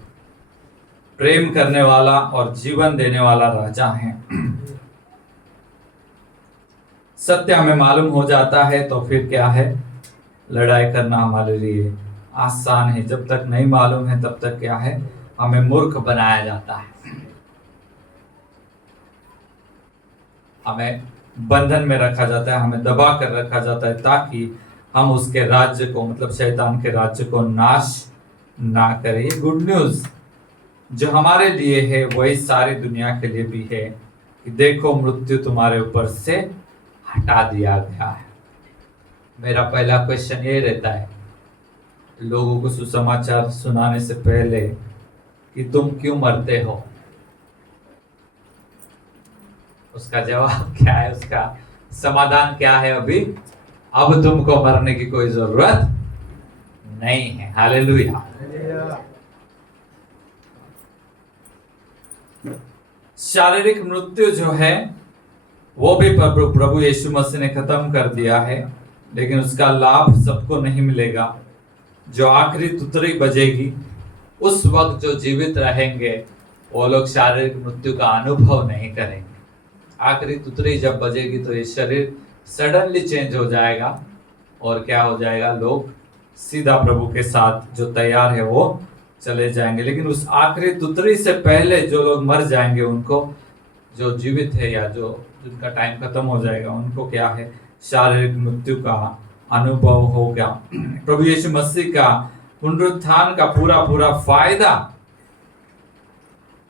प्रेम करने वाला और जीवन देने वाला राजा है। सत्य हमें मालूम हो जाता है तो फिर क्या है, लड़ाई करना हमारे लिए आसान है। जब तक नहीं मालूम है तब तक क्या है, हमें मूर्ख बनाया जाता है, हमें बंधन में रखा जाता है, हमें दबा कर रखा जाता है, ताकि हम उसके राज्य को, मतलब शैतान के राज्य को नाश ना करें। ये गुड न्यूज जो हमारे लिए है वही सारी दुनिया के लिए भी है कि देखो मृत्यु तुम्हारे ऊपर से हटा दिया गया है। मेरा पहला क्वेश्चन ये रहता है लोगों को सुसमाचार सुनाने से पहले कि तुम क्यों मरते हो? उसका जवाब क्या है, उसका समाधान क्या है? अभी अब तुमको मरने की कोई जरूरत नहीं है। हालेलुया। शारीरिक मृत्यु जो है वो भी प्रभु यीशु मसीह ने खत्म कर दिया है, लेकिन उसका लाभ सबको नहीं मिलेगा। जो आखिरी तुतरी बजेगी उस वक्त जो जीवित रहेंगे वो लोग शारीरिक मृत्यु का अनुभव नहीं करेंगे। आखिरी तुतरी जब बजेगी तो ये शरीर सडनली चेंज हो जाएगा और क्या हो जाएगा, लोग सीधा प्रभु के साथ जो तैयार है वो चले जाएंगे। लेकिन उस आखिरी तुतरी से पहले जो लोग मर जाएंगे, उनको, जो जीवित है या जो जिनका टाइम खत्म हो जाएगा, उनको क्या है, शारीरिक मृत्यु का अनुभव होगा। प्रभु यीशु मसीह का पुनरुत्थान का पूरा फायदा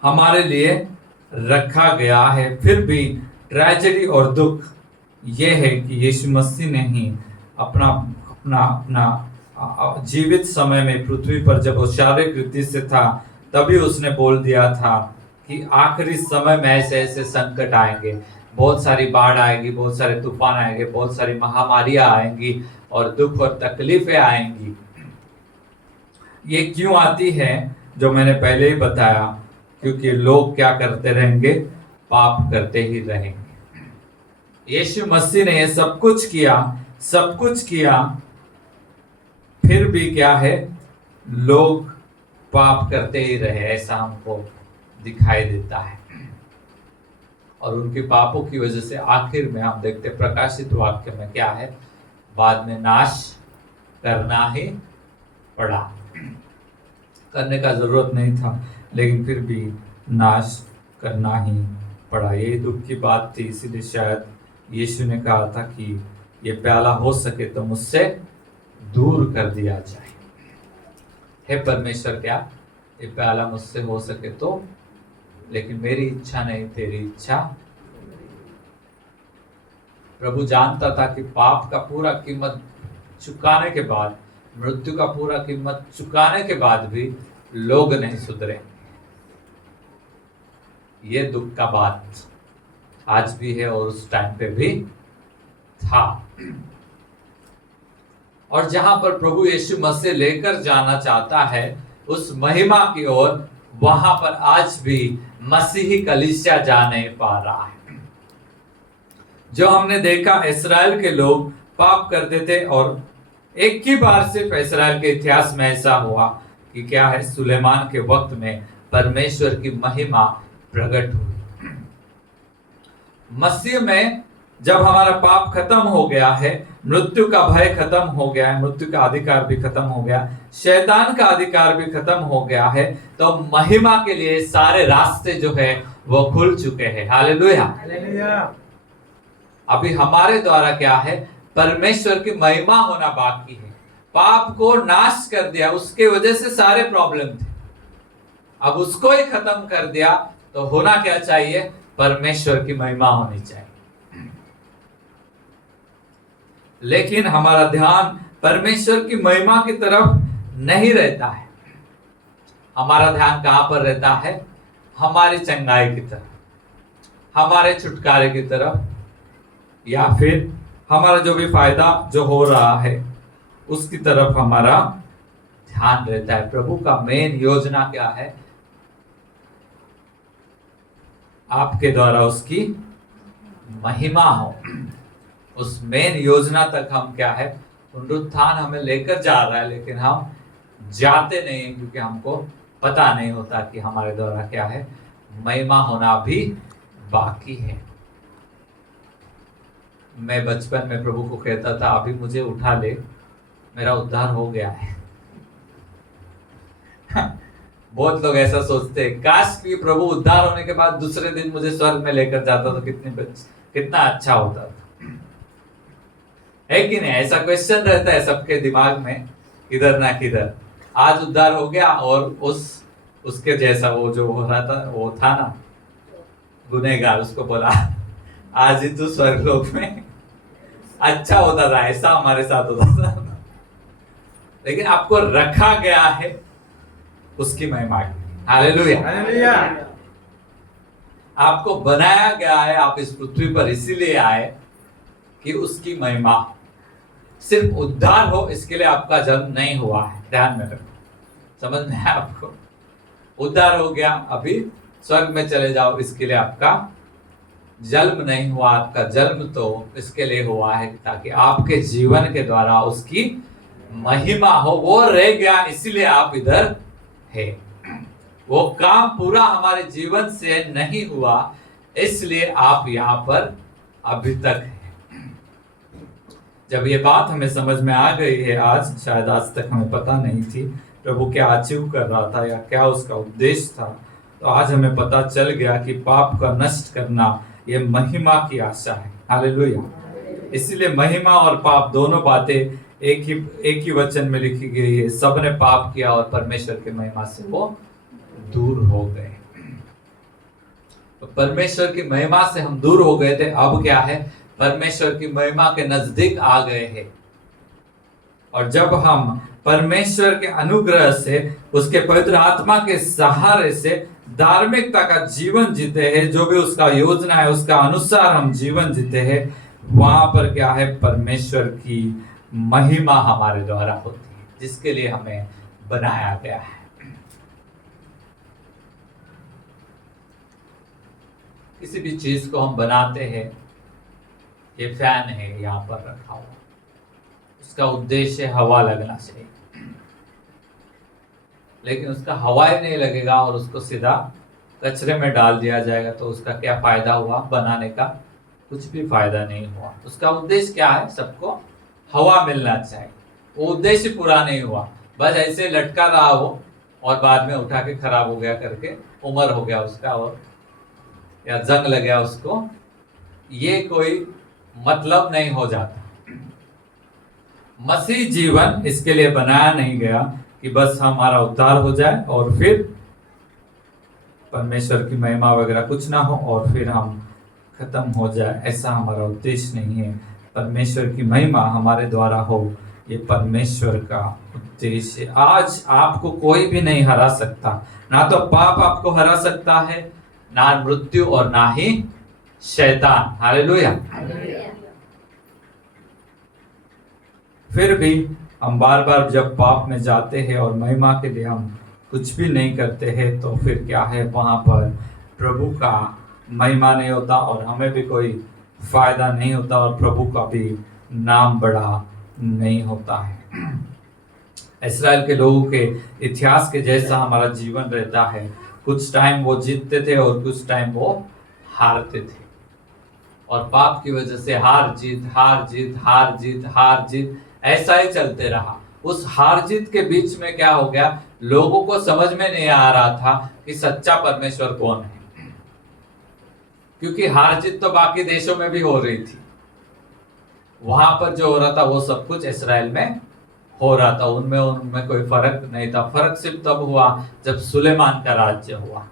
हमारे लिए रखा गया है। फिर भी ट्रेजेडी और दुख यह है कि यीशु मसीह ने ही अपना अपना अपना जीवित समय में पृथ्वी पर जब वो शारीरिक रीति से था, तभी उसने बोल दिया था कि आखिरी समय में ऐसे ऐसे संकट आएंगे, बहुत सारी बाढ़ आएगी, बहुत सारे तूफान आएंगे, बहुत सारी महामारियां आएंगी और दुख और तकलीफें आएंगी। ये क्यों आती है? जो मैंने पहले ही बताया, क्योंकि लोग क्या करते रहेंगे, पाप करते ही रहेंगे। यीशु मसीह ने ये सब कुछ किया, फिर भी क्या है, लोग पाप करते ही रहे, ऐसा हमको दिखाई देता है। और उनके पापों की वजह से आखिर में हम देखते प्रकाशित वाक्य में क्या है, बाद में नाश करना ही पड़ा। करने का जरूरत नहीं था, लेकिन फिर भी नाश करना ही पड़ा। यही दुख की बात थी, इसीलिए शायद यीशु ने कहा था कि ये प्याला हो सके तो मुझसे दूर कर दिया जाए। हे परमेश्वर, क्या ये प्याला मुझसे हो सके तो, लेकिन मेरी इच्छा नहीं तेरी इच्छा। प्रभु जानता था कि पाप का पूरा कीमत चुकाने के बाद, मृत्यु का पूरा कीमत चुकाने के बाद भी लोग नहीं सुधरे। ये दुख का बात आज भी है और उस टाइम पे भी था। और जहां पर प्रभु यीशु मसीह लेकर जाना चाहता है उस महिमा की ओर, वहां पर आज भी मसीही कलीसिया जा नहीं पा रहा है। जो हमने देखा, इस्राएल के लोग पाप करते थे और एक ही बार सिर्फ इस्राएल के इतिहास में ऐसा हुआ कि क्या है, सुलेमान के वक्त में परमेश्वर की महिमा प्रकट हुई। मसीह में जब हमारा पाप खत्म हो गया है, मृत्यु का भय खत्म हो गया है, मृत्यु का अधिकार भी खत्म हो गया, शैतान का अधिकार भी खत्म हो गया है, तो महिमा के लिए सारे रास्ते जो है वो खुल चुके हैं। हालेलुया। अभी हमारे द्वारा क्या है, परमेश्वर की महिमा होना बाकी है। पाप को नाश कर दिया, उसके वजह से सारे प्रॉब्लम थे, अब उसको ही खत्म कर दिया, तो होना क्या चाहिए, परमेश्वर की महिमा होनी चाहिए। लेकिन हमारा ध्यान परमेश्वर की महिमा की तरफ नहीं रहता है। हमारा ध्यान कहां पर रहता है? हमारी चंगाई की तरफ, हमारे छुटकारे की तरफ, या फिर हमारा जो भी फायदा जो हो रहा है उसकी तरफ हमारा ध्यान रहता है। प्रभु का मेन योजना क्या है? आपके द्वारा उसकी महिमा हो। उस मेन योजना तक हम क्या है, पुनरुत्थान हमें लेकर जा रहा है, लेकिन हम जाते नहीं हैं क्योंकि हमको पता नहीं होता कि हमारे द्वारा क्या है, महिमा होना भी बाकी है। मैं बचपन में प्रभु को कहता था, अभी मुझे उठा ले, मेरा उद्धार हो गया है। बहुत लोग ऐसा सोचते हैं, काश कि प्रभु उद्धार होने के बाद दूसरे दिन मुझे स्वर्ग में लेकर जाता तो कितना अच्छा होता था, है कि नहीं? ऐसा क्वेश्चन रहता है सबके दिमाग में, किधर ना किधर। आज उद्धार हो गया और उसके जैसा वो जो हो रहा था, वो था ना गुनहगार, उसको बोला आज ही तू स्वर्गलोक में अच्छा होता था। ऐसा हमारे साथ होता था, लेकिन आपको रखा गया है उसकी महिमा की। Hallelujah, hallelujah. आपको बनाया गया है, आप इस पृथ्वी पर इसीलिए आए कि उसकी महिमा। सिर्फ उद्धार हो इसके लिए आपका जन्म नहीं हुआ है, ध्यान में रखो। समझ में है आपको? उद्धार हो गया, अभी स्वर्ग में चले जाओ, इसके लिए आपका जन्म नहीं हुआ। आपका जन्म तो इसके लिए हुआ है ताकि आपके जीवन के द्वारा उसकी महिमा हो। वो रह गया इसीलिए आप इधर है। वो काम पूरा हमारे जीवन से नहीं हुआ इसलिए आप यहाँ पर अभी तक है। जब ये बात हमें समझ में आ गई है, आज शायद आज तक हमें पता नहीं थी प्रभु क्या अचीव कर रहा था या क्या उसका उद्देश्य था, तो आज हमें पता चल गया कि पाप का नष्ट करना ये महिमा की आशा है। हालेलुया। इसीलिए महिमा और पाप दोनों बातें एक ही वचन में लिखी गई है। सबने पाप किया और परमेश्वर की महिमा से वो दूर हो गए। तो परमेश्वर की महिमा से हम दूर हो गए थे, अब क्या है, परमेश्वर की महिमा के नजदीक आ गए हैं। और जब हम परमेश्वर के अनुग्रह से, उसके पवित्र आत्मा के सहारे से धार्मिकता का जीवन जीते हैं, जो भी उसका योजना है उसका अनुसार हम जीवन जीते हैं, वहां पर क्या है, परमेश्वर की महिमा हमारे द्वारा होती है, जिसके लिए हमें बनाया गया है। किसी भी चीज को हम बनाते हैं, ये फैन है यहाँ पर रखा हुआ, उसका उद्देश्य हवा लगना चाहिए, लेकिन उसका हवा ही नहीं लगेगा और उसको सीधा कचरे में डाल दिया जाएगा तो उसका क्या फायदा हुआ? बनाने का कुछ भी फायदा नहीं हुआ। उसका उद्देश्य क्या है? सबको हवा मिलना चाहिए। वो उद्देश्य पूरा नहीं हुआ, बस ऐसे लटका रहा वो और बाद में उठा के खराब हो गया करके, उम्र हो गया उसका और या जंग लग गया उसको, ये कोई मतलब नहीं हो जाता। मसीह जीवन इसके लिए बनाया नहीं गया कि बस हमारा उद्धार हो जाए और फिर परमेश्वर की महिमा वगैरह कुछ ना हो और फिर हम खत्म हो जाए, ऐसा हमारा उद्देश्य नहीं है। परमेश्वर की महिमा हमारे द्वारा हो, ये परमेश्वर का उद्देश्य। आज आपको कोई भी नहीं हरा सकता, ना तो पाप आपको हरा सकता है, ना मृत्यु और ना ही शैतान। हालेलुया। फिर भी हम बार बार जब पाप में जाते हैं और महिमा के लिए हम कुछ भी नहीं करते हैं, तो फिर क्या है, वहां पर प्रभु का महिमा नहीं होता और हमें भी कोई फायदा नहीं होता और प्रभु का भी नाम बड़ा नहीं होता है। इस्राएल के लोगों के इतिहास के जैसा हमारा जीवन रहता है। कुछ टाइम वो जीतते थे और कुछ टाइम वो हारते थे, और पाप की वजह से हार जीत हार जीत हार जीत हार जीत ऐसा ही चलते रहा। उस हार जीत के बीच में क्या हो गया, लोगों को समझ में नहीं आ रहा था कि सच्चा परमेश्वर कौन है, क्योंकि हार जीत तो बाकी देशों में भी हो रही थी। वहां पर जो हो रहा था वो सब कुछ इस्राएल में हो रहा था, उनमें कोई फर्क नहीं था। फर्क सिर्फ तब हुआ जब सुलेमान का राज्य हुआ,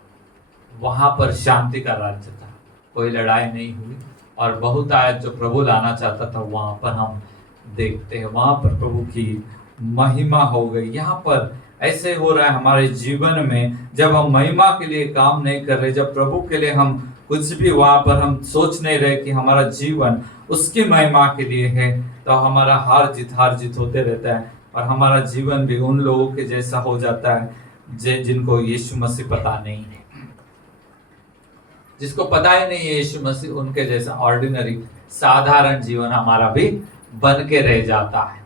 वहां पर शांति का राज्य था, कोई लड़ाई नहीं हुई और बहुतायत जो प्रभु लाना चाहता था वहां पर हम देखते हैं, वहां पर प्रभु की महिमा हो गई। यहाँ पर ऐसे हो रहा है हमारे जीवन में, जब हम महिमा के लिए काम नहीं कर रहे, जब प्रभु के लिए हम कुछ भी वहां पर हम सोच नहीं रहे कि हमारा जीवन उसकी महिमा के लिए है, तो हमारा हार जीत होते रहता है और हमारा जीवन भी उन लोगों के जैसा हो जाता है जिनको यीशु मसीह पता नहीं है। जिसको पता ही नहीं है यीशु मसीह, उनके जैसा ऑर्डिनरी साधारण जीवन हमारा भी बन के रह जाता है।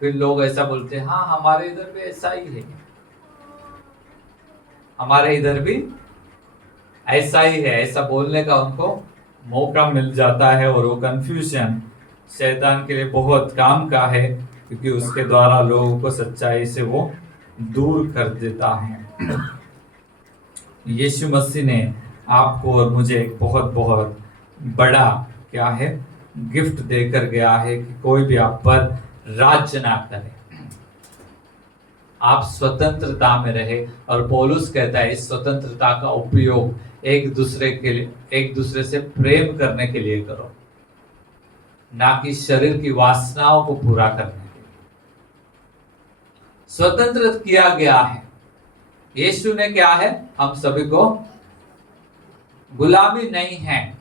फिर लोग ऐसा बोलते हैं, हाँ हमारे इधर भी ऐसा ही है, हमारे इधर भी ऐसा ही है, ऐसा बोलने का उनको मौका मिल जाता है। और वो कंफ्यूजन शैतान के लिए बहुत काम का है, क्योंकि उसके द्वारा लोगों को सच्चाई से वो दूर कर देता है। यीशु मसीह ने आपको और मुझे एक बहुत बहुत बड़ा क्या है गिफ्ट देकर गया है कि कोई भी आप पर राज्य ना करे, आप स्वतंत्रता में रहे। और पौलुस कहता है इस स्वतंत्रता का उपयोग एक दूसरे से प्रेम करने के लिए करो, ना कि शरीर की वासनाओं को पूरा करने के लिए। स्वतंत्र किया गया है यीशु ने, क्या है, हम सभी को गुलामी नहीं है।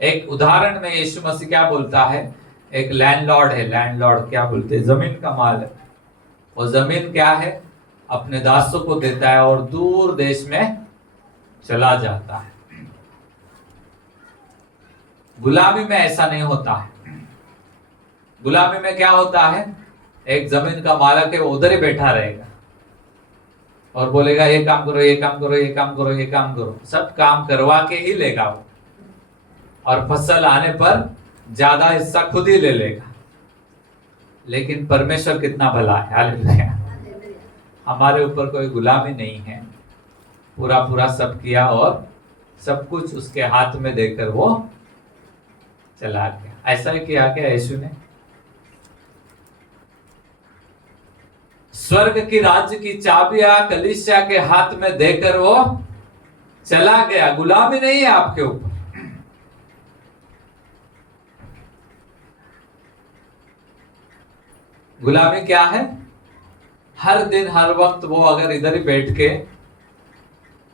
एक उदाहरण में यीशु मसीह क्या बोलता है, एक लैंडलॉर्ड है, लैंडलॉर्ड क्या बोलते हैं, जमीन का मालिक। और जमीन क्या है, अपने दासों को देता है और दूर देश में चला जाता है। गुलामी में ऐसा नहीं होता है। गुलामी में क्या होता है, एक जमीन का मालिक है, वो उधर ही बैठा रहेगा और बोलेगा ये काम करो, ये काम करो, ये काम करो, ये काम करो, सब काम करवा के ही लेगा वो, और फसल आने पर ज्यादा हिस्सा खुद ही ले लेगा। लेकिन परमेश्वर कितना भला है, हालेलुया। हमारे ऊपर कोई गुलामी नहीं है, पूरा पूरा सब किया और सब कुछ उसके हाथ में देकर वो चला गया। ऐसा ही किया क्या यीशु ने? स्वर्ग की राज्य की चाबियां कलीसिया के हाथ में देकर वो चला गया। गुलामी नहीं है आपके ऊपर। गुलामी क्या है? हर दिन हर वक्त वो अगर इधर ही बैठ के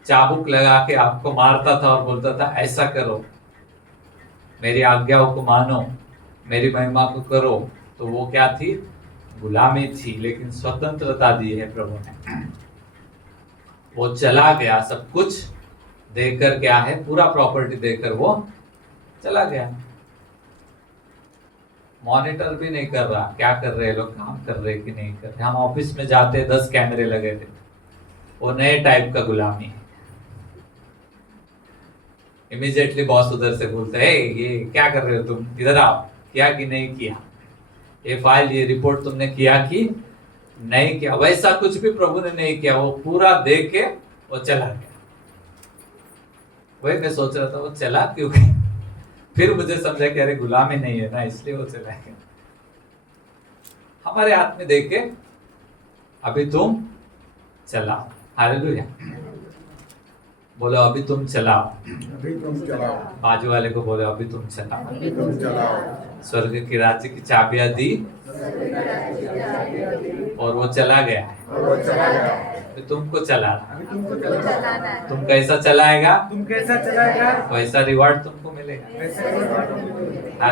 चाबुक लगा के आपको मारता था और बोलता था ऐसा करो, मेरी आज्ञाओं को मानो, मेरी महिमा को करो, तो वो क्या थी? गुलामी थी। लेकिन स्वतंत्रता दी है प्रभु ने। वो चला गया, सब कुछ देकर, क्या है, पूरा प्रॉपर्टी देकर वो चला गया। मॉनिटर भी नहीं कर रहा क्या कर रहे लोग, काम कर रहे कि नहीं कर रहे। हम ऑफिस में जाते 10 कैमरे लगे थे, वो नए टाइप का गुलामी है। इमीडिएटली बॉस उधर से बोलता है ये क्या कर रहे हो तुम, इधर आओ, किया कि नहीं किया, ये फाइल, ये रिपोर्ट तुमने किया कि नहीं किया। वैसा कुछ भी प्रभु ने नहीं किया, वो पूरा देख के वो चला गया। वही मैं सोच रहा था वो चला क्यों गया, फिर मुझे समझा कि अरे गुलामी नहीं है ना, इसलिए वो चला गया। हमारे हाथ में देख के अभी तुम चलाओ, हालेलुया। बोलो अभी तुम चलाओ, अभी तुम चलाओ, बाजू वाले को बोलो अभी तुम चलाओ। अभी तुम चलाओ। स्वर्ग की राज्य की चाबियां दी और वो चला गया है। और वो चला गया। अभी तुमको चलाना। अभी तुमको चलाना है। तुम कैसा चलाएगा तुम कैसा चलाएगा, वैसा रिवार्ड तुमको मिलेगा। वैसे रिवॉर्ड तुमको मिलेगा।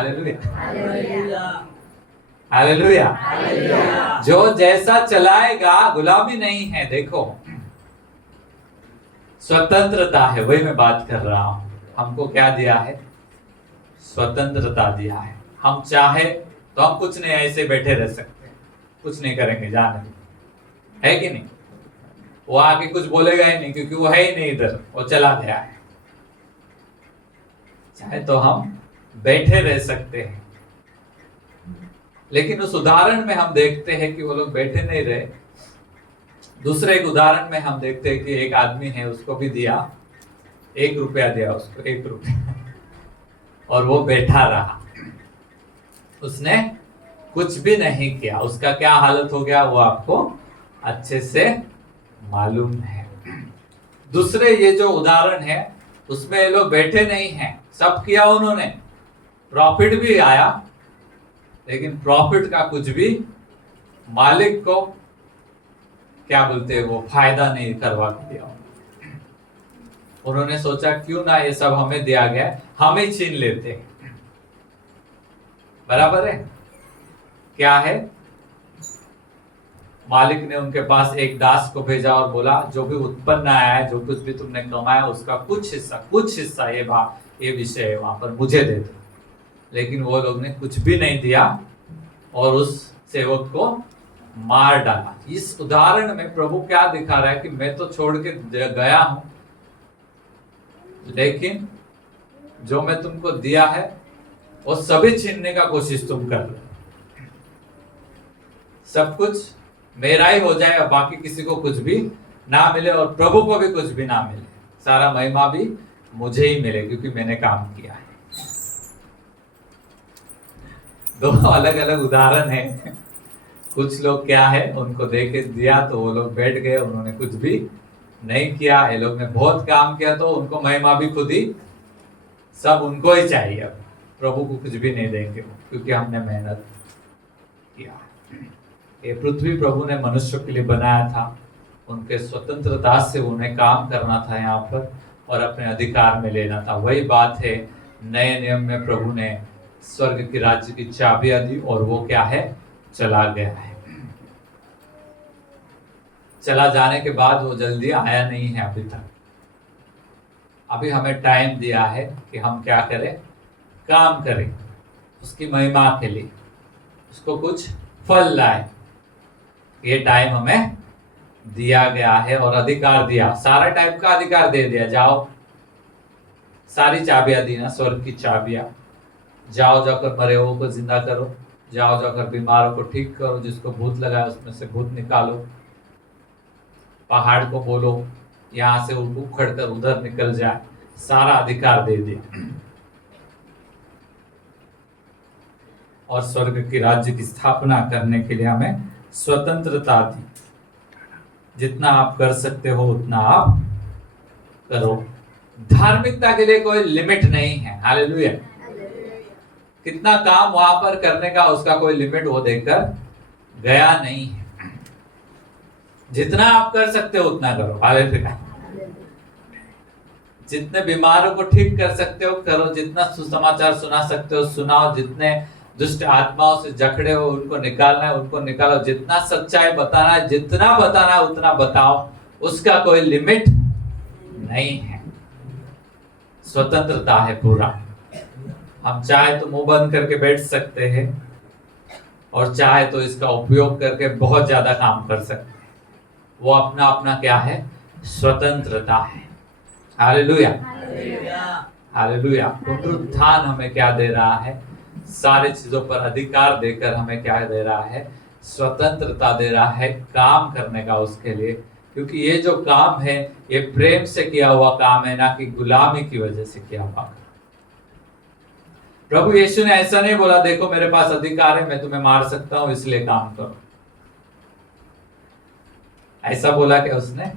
Hallelujah, hallelujah. जो जैसा चलाएगा, गुलामी नहीं है। देखो स्वतंत्रता है, वही मैं बात कर रहा हूं। हमको क्या दिया है? स्वतंत्रता दिया है। हम चाहे तो हम कुछ नहीं, ऐसे बैठे रह सकते, कुछ नहीं करेंगे, जाने, है कि नहीं? वो आके कुछ बोलेगा ही नहीं, क्योंकि वो है ही नहीं इधर, वो चला गया है। चाहे तो हम बैठे रह सकते हैं। लेकिन उस उदाहरण में हम देखते हैं कि वो लोग बैठे नहीं रहे। दूसरे एक उदाहरण में हम देखते हैं कि एक आदमी है, उसको भी दिया, 1 रुपया दिया उसको, 1 रुपया, और वो बैठा रहा, उसने कुछ भी नहीं किया। उसका क्या हालत हो गया वो आपको अच्छे से मालूम है। दूसरे ये जो उदाहरण है उसमें ये लोग बैठे नहीं हैं, सब किया उन्होंने, प्रॉफिट भी आया, लेकिन प्रॉफिट का कुछ भी मालिक को क्या बोलते हैं वो फायदा नहीं करवा के दिया। उन्होंने सोचा क्यों ना ये सब हमें दिया गया, हम ही छीन लेते हैं। बराबर है? क्या है? मालिक ने उनके पास एक दास को भेजा और बोला जो भी उत्पन्न आया है, जो कुछ भी तुमने कमाया उसका कुछ हिस्सा ये विषय है वहां पर मुझे दे दो। लेकिन वो लोग ने कुछ भी नहीं दिया और उस सेवक को मार डाला। इस उदाहरण में प्रभु क्या दिखा रहा है कि मैं तो छोड़ के गया हूं, लेकिन जो मैं तुमको दिया है वो सभी छीनने का कोशिश तुम कर रहे हो। सब कुछ मेरा ही हो जाए और बाकी किसी को कुछ भी ना मिले और प्रभु को भी कुछ भी ना मिले, सारा महिमा भी मुझे ही मिले क्योंकि मैंने काम किया है। दो अलग अलग उदाहरण है। कुछ लोग क्या है, उनको दे के दिया तो वो लोग बैठ गए, उन्होंने कुछ भी नहीं किया। ये लोग ने बहुत काम किया तो उनको महिमा भी खुद ही, सब उनको ही चाहिए। अब प्रभु को कुछ भी नहीं देंगे क्योंकि हमने मेहनत किया। ये पृथ्वी प्रभु ने मनुष्य के लिए बनाया था, उनके स्वतंत्रता से उन्हें काम करना था यहाँ पर और अपने अधिकार में लेना था। वही बात है, नए नियम में प्रभु ने स्वर्ग की राज्य की चाबियां दी और वो क्या है, चला गया है। चला जाने के बाद वो जल्दी आया नहीं है अभी तक। अभी हमें टाइम दिया है कि हम क्या करें, काम करें उसकी महिमा के लिए, उसको कुछ फल लाए। ये टाइम हमें दिया गया है और अधिकार दिया, सारा टाइम का अधिकार दे दिया। जाओ, सारी चाबियां दी ना, स्वर्ग की चाबियां। जाओ, जाकर मरे हुओं को जिंदा करो, जाओ जाकर बीमारों को ठीक करो, जिसको भूत लगा है उसमें से भूत निकालो, पहाड़ को बोलो यहां से उखड़ कर उधर निकल जाए, सारा अधिकार दे दिया। और स्वर्ग की राज्य की स्थापना करने के लिए हमें स्वतंत्रता दी। जितना आप कर सकते हो उतना आप करो। धार्मिकता के लिए कोई लिमिट नहीं है। हालेलुया। कितना काम वहां पर करने का उसका कोई लिमिट वो देकर गया नहीं है। जितना आप कर सकते हो उतना करो। हालेलुया। जितने बीमारों को ठीक कर सकते हो करो, जितना सुसमाचार सुना सकते हो सुनाओ, जितने दुष्ट आत्माओं से जकड़े हो उनको निकालना है उनको निकालो, जितना सच्चाई बताना है जितना बताना है उतना बताओ, उसका कोई लिमिट नहीं है। स्वतंत्रता है पूरा। हम चाहे तो मुंह बंद करके बैठ सकते हैं और चाहे तो इसका उपयोग करके बहुत ज्यादा काम कर सकते हैं। वो अपना अपना क्या है, स्वतंत्रता है। Hallelujah, hallelujah. पुनरुत्थान हमें क्या दे रहा है, सारी चीजों पर अधिकार देकर हमें क्या दे रहा है, स्वतंत्रता दे रहा है काम करने का उसके लिए। क्योंकि ये जो काम है ये प्रेम से किया हुआ काम है, ना कि गुलामी की वजह से किया हुआ काम। प्रभु यीशु ने ऐसा नहीं बोला देखो मेरे पास अधिकार है मैं तुम्हें मार सकता हूं इसलिए काम करो। ऐसा बोला क्या उसने?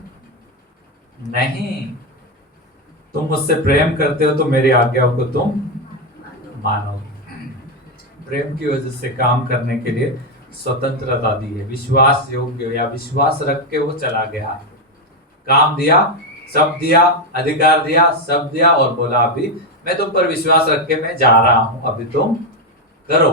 नहीं। तुम मुझसे प्रेम करते हो तो मेरी आज्ञाओं को तुम मानोगे। प्रेम की वजह से काम करने के लिए स्वतंत्रता दी है। विश्वास योग्य या विश्वास रख के वो चला गया, काम दिया, सब दिया, अधिकार दिया, सब दिया और बोला अभी मैं तुम पर विश्वास रख के मैं जा रहा हूं, अभी तुम करो।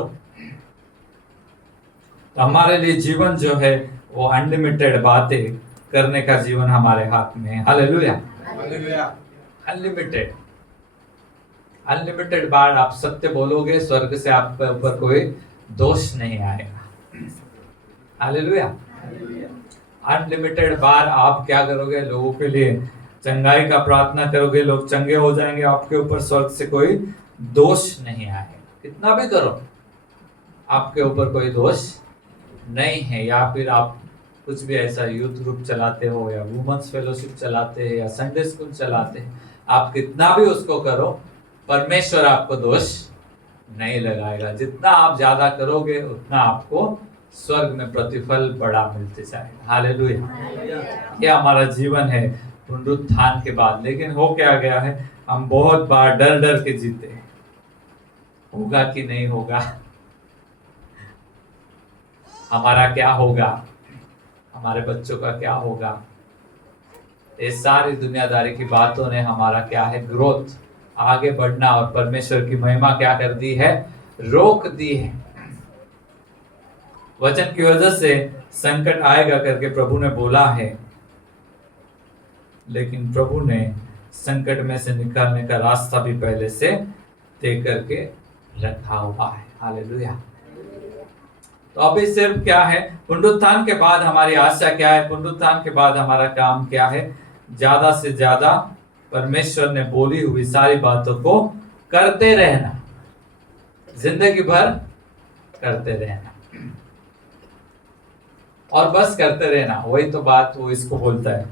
तो हमारे लिए जीवन जो है वो अनलिमिटेड बातें करने का जीवन हमारे हाथ में है। हालेलुया, अनलिमिटेड, अनलिमिटेड बार आप सत्य बोलोगे, स्वर्ग से आपके ऊपर कोई दोष नहीं आएगा। हालेलुया। अनलिमिटेड बार आप क्या करोगे, लोगों के लिए चंगाई का प्रार्थना करोगे, लोग चंगे हो जाएंगे, आपके ऊपर स्वर्ग से कोई दोष नहीं आएगा। कितना भी करो आपके ऊपर कोई दोष नहीं है। या फिर आप कुछ भी ऐसा यूथ ग्रुप चलाते हो या वुमेन्स फेलोशिप चलाते हैं या संडे स्कूल चलाते हैं, आप कितना भी उसको करो परमेश्वर आपको दोष नहीं लगाएगा। जितना आप ज्यादा करोगे उतना आपको स्वर्ग में प्रतिफल बड़ा मिलते जाएगा। हालेलुया। ये हमारा जीवन है पुनरुत्थान के बाद। लेकिन हो क्या गया है, हम बहुत बार डर डर के जीते हैं, होगा कि नहीं होगा, हमारा क्या होगा, हमारे बच्चों का क्या होगा। ये सारी दुनियादारी की बातों ने हमारा क्या है, ग्रोथ, आगे बढ़ना और परमेश्वर की महिमा क्या कर दी है, रोक दी है। वचन की वजह से संकट आएगा करके प्रभु ने बोला है, लेकिन प्रभु ने संकट में से निकालने का रास्ता भी पहले से तय करके रखा हुआ है। हालेलुया। तो अभी सिर्फ क्या है, पुनरुत्थान के बाद हमारी आशा क्या है, पुनरुत्थान के बाद हमारा काम क्या है, ज्यादा से ज्यादा परमेश्वर ने बोली हुई सारी बातों को करते रहना, जिंदगी भर करते रहना और बस करते रहना। वही तो बात वो इसको बोलता है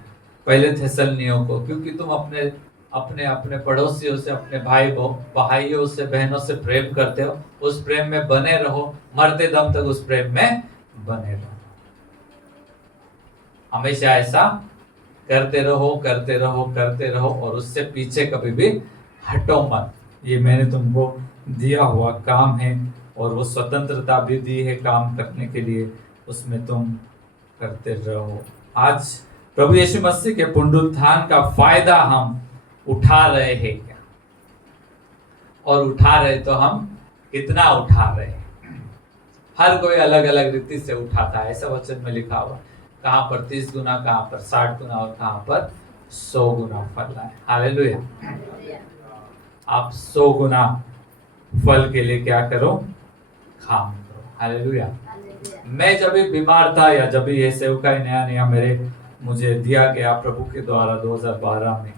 पहले थेसलनियों को, क्योंकि तुम अपने अपने अपने पड़ोसियों से, अपने भाइयों से, बहनों से प्रेम करते हो, उस प्रेम में बने रहो, मरते दम तक उस प्रेम में बने रहो। हमेशा ऐसा करते रहो, करते रहो, करते रहो और उससे पीछे कभी भी हटो मत। ये मैंने तुमको दिया हुआ काम है और वो स्वतंत्रता भी दी है काम करने के लिए, उसमें तुम करते रहो। आज प्रभु यीशु मसीह के पुनरुत्थान का फायदा हम उठा रहे हैं क्या, और उठा रहे तो हम कितना उठा रहे हैं। हर कोई अलग अलग रीति से उठाता है, ऐसा वचन में लिखा हुआ, कहां पर 30 गुना, कहां पर 60 गुना और कहां पर 100 गुना फल है। हालेलुया। आप 100 गुना फल के लिए क्या करो, काम करो। हालेलुया। मैं जब भी बीमार था, या जब भी ये सेवकाई नया नया मुझे दिया गया प्रभु के द्वारा 2012 में,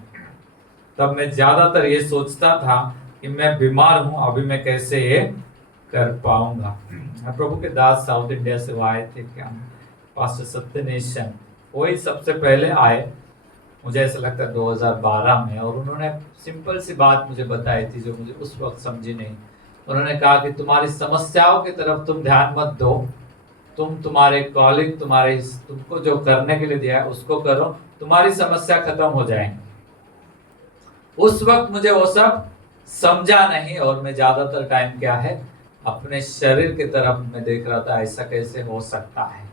तब मैं ज्यादातर ये सोचता था कि मैं बीमार हूं, अभी मैं कैसे ये कर पाऊंगा। प्रभु के दास साउथ इंडिया से वो आए थे, क्या पास्टर सत्यनेशन, वही सबसे पहले आए, मुझे ऐसा लगता है 2012 में, और उन्होंने सिंपल सी बात मुझे बताई थी जो मुझे उस वक्त समझी नहीं। उन्होंने कहा कि तुम्हारी समस्याओं की तरफ तुम ध्यान मत दो, तुम तुम्हारे कॉलिंग, तुमको जो करने के लिए दिया है उसको करो, तुम्हारी समस्या खत्म हो जाएंगी। उस वक्त मुझे वो सब समझा नहीं, और मैं ज्यादातर टाइम क्या है, अपने शरीर की तरफ मैं देख रहा था, ऐसा कैसे हो सकता है।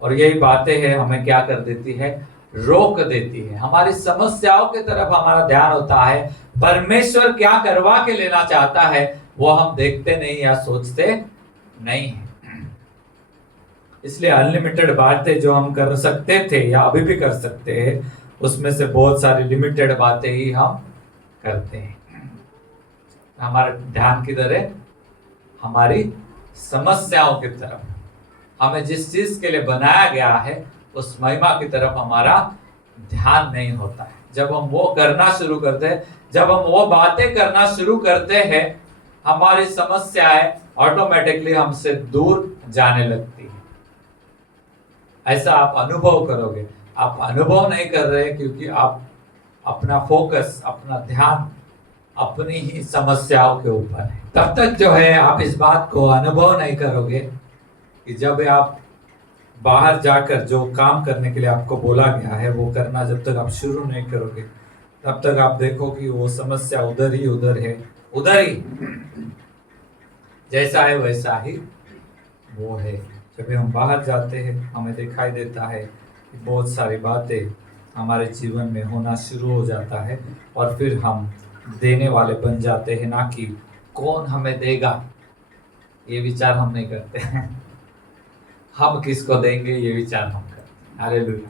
और यही बातें हैं हमें क्या कर देती है, रोक देती है। हमारी समस्याओं की तरफ हमारा ध्यान होता है, परमेश्वर क्या करवा के लेना चाहता है वो हम देखते नहीं या सोचते नहीं है। इसलिए अनलिमिटेड बातें जो हम कर सकते थे या अभी भी कर सकते हैं, उसमें से बहुत सारी लिमिटेड बातें ही हम करते हैं। हमारा ध्यान किधर है, हमारी समस्याओं की तरफ। हमें जिस चीज के लिए बनाया गया है उस महिमा की तरफ हमारा ध्यान नहीं होता है। जब हम वो करना शुरू करते हैं, जब हम वो बातें करना शुरू करते हैं, हमारी समस्याएं ऑटोमेटिकली हमसे दूर जाने लगती है। ऐसा आप अनुभव करोगे। आप अनुभव नहीं कर रहे क्योंकि आप अपना फोकस, अपना ध्यान अपनी ही समस्याओं के ऊपर है। तब तक जो है आप इस बात को अनुभव नहीं करोगे कि जब आप बाहर जाकर जो काम करने के लिए आपको बोला गया है वो करना जब तक आप शुरू नहीं करोगे, तब तक आप देखो कि वो समस्या उधर है, उधर ही जैसा है वैसा ही वो है। जब हम बाहर जाते हैं हमें दिखाई देता है कि बहुत सारी बातें हमारे जीवन में होना शुरू हो जाता है, और फिर हम देने वाले बन जाते हैं, ना कि कौन हमें देगा ये विचार हम नहीं करते हैं। हम किसको देंगे ये विचार हम करते हैं। हालेलुया।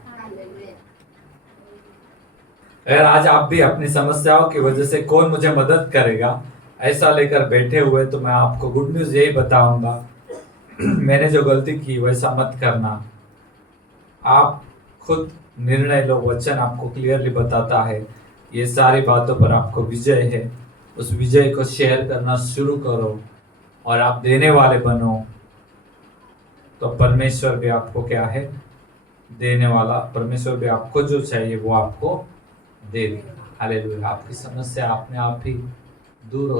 अगर आज आप भी अपनी समस्याओं की वजह से कौन मुझे मदद करेगा ऐसा लेकर बैठे हुए, तो मैं आपको गुड न्यूज यही बताऊंगा, मैंने जो गलती की वैसा मत करना। आप खुद निर्णय लो। वचन आपको क्लियरली बताता है ये सारी बातों पर आपको विजय है। उस विजय को शेयर करना शुरू करो और आप देने वाले बनो, तो परमेश्वर भी आपको क्या है, देने वाला। परमेश्वर भी आपको जो चाहिए वो आपको दे देगा। हालेलुया। आपकी समस्या अपने आप ही दूर